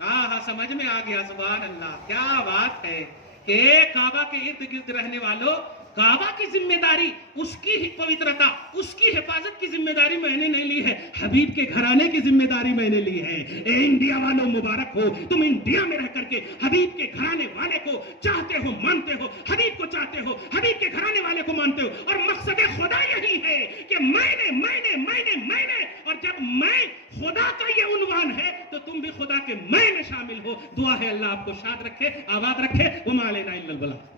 हाँ, समझ में आ गया, सुभान अल्लाह, क्या बात है कि काबा के इर्द गिर्द रहने वालों, काबा की जिम्मेदारी, उसकी पवित्रता, उसकी हिफाजत की जिम्मेदारी मैंने नहीं ली है, हबीब के घराने की जिम्मेदारी मैंने ली है। ए इंडिया वालों, मुबारक हो, तुम इंडिया में रह करके हबीब के घराने वाले को चाहते हो, मानते हो, हबीब को चाहते हो, हबीब के घराने वाले को मानते हो। और मकसद खुदा यही है कि मैंने मैंने मैंने मैंने, और जब मैं खुदा का ये उन्वान है तो तुम भी खुदा के मैं में शामिल हो। दुआ है अल्लाह आपको शाद रखे, आबाद रखे। वमा अलैना इल्लल बलाग।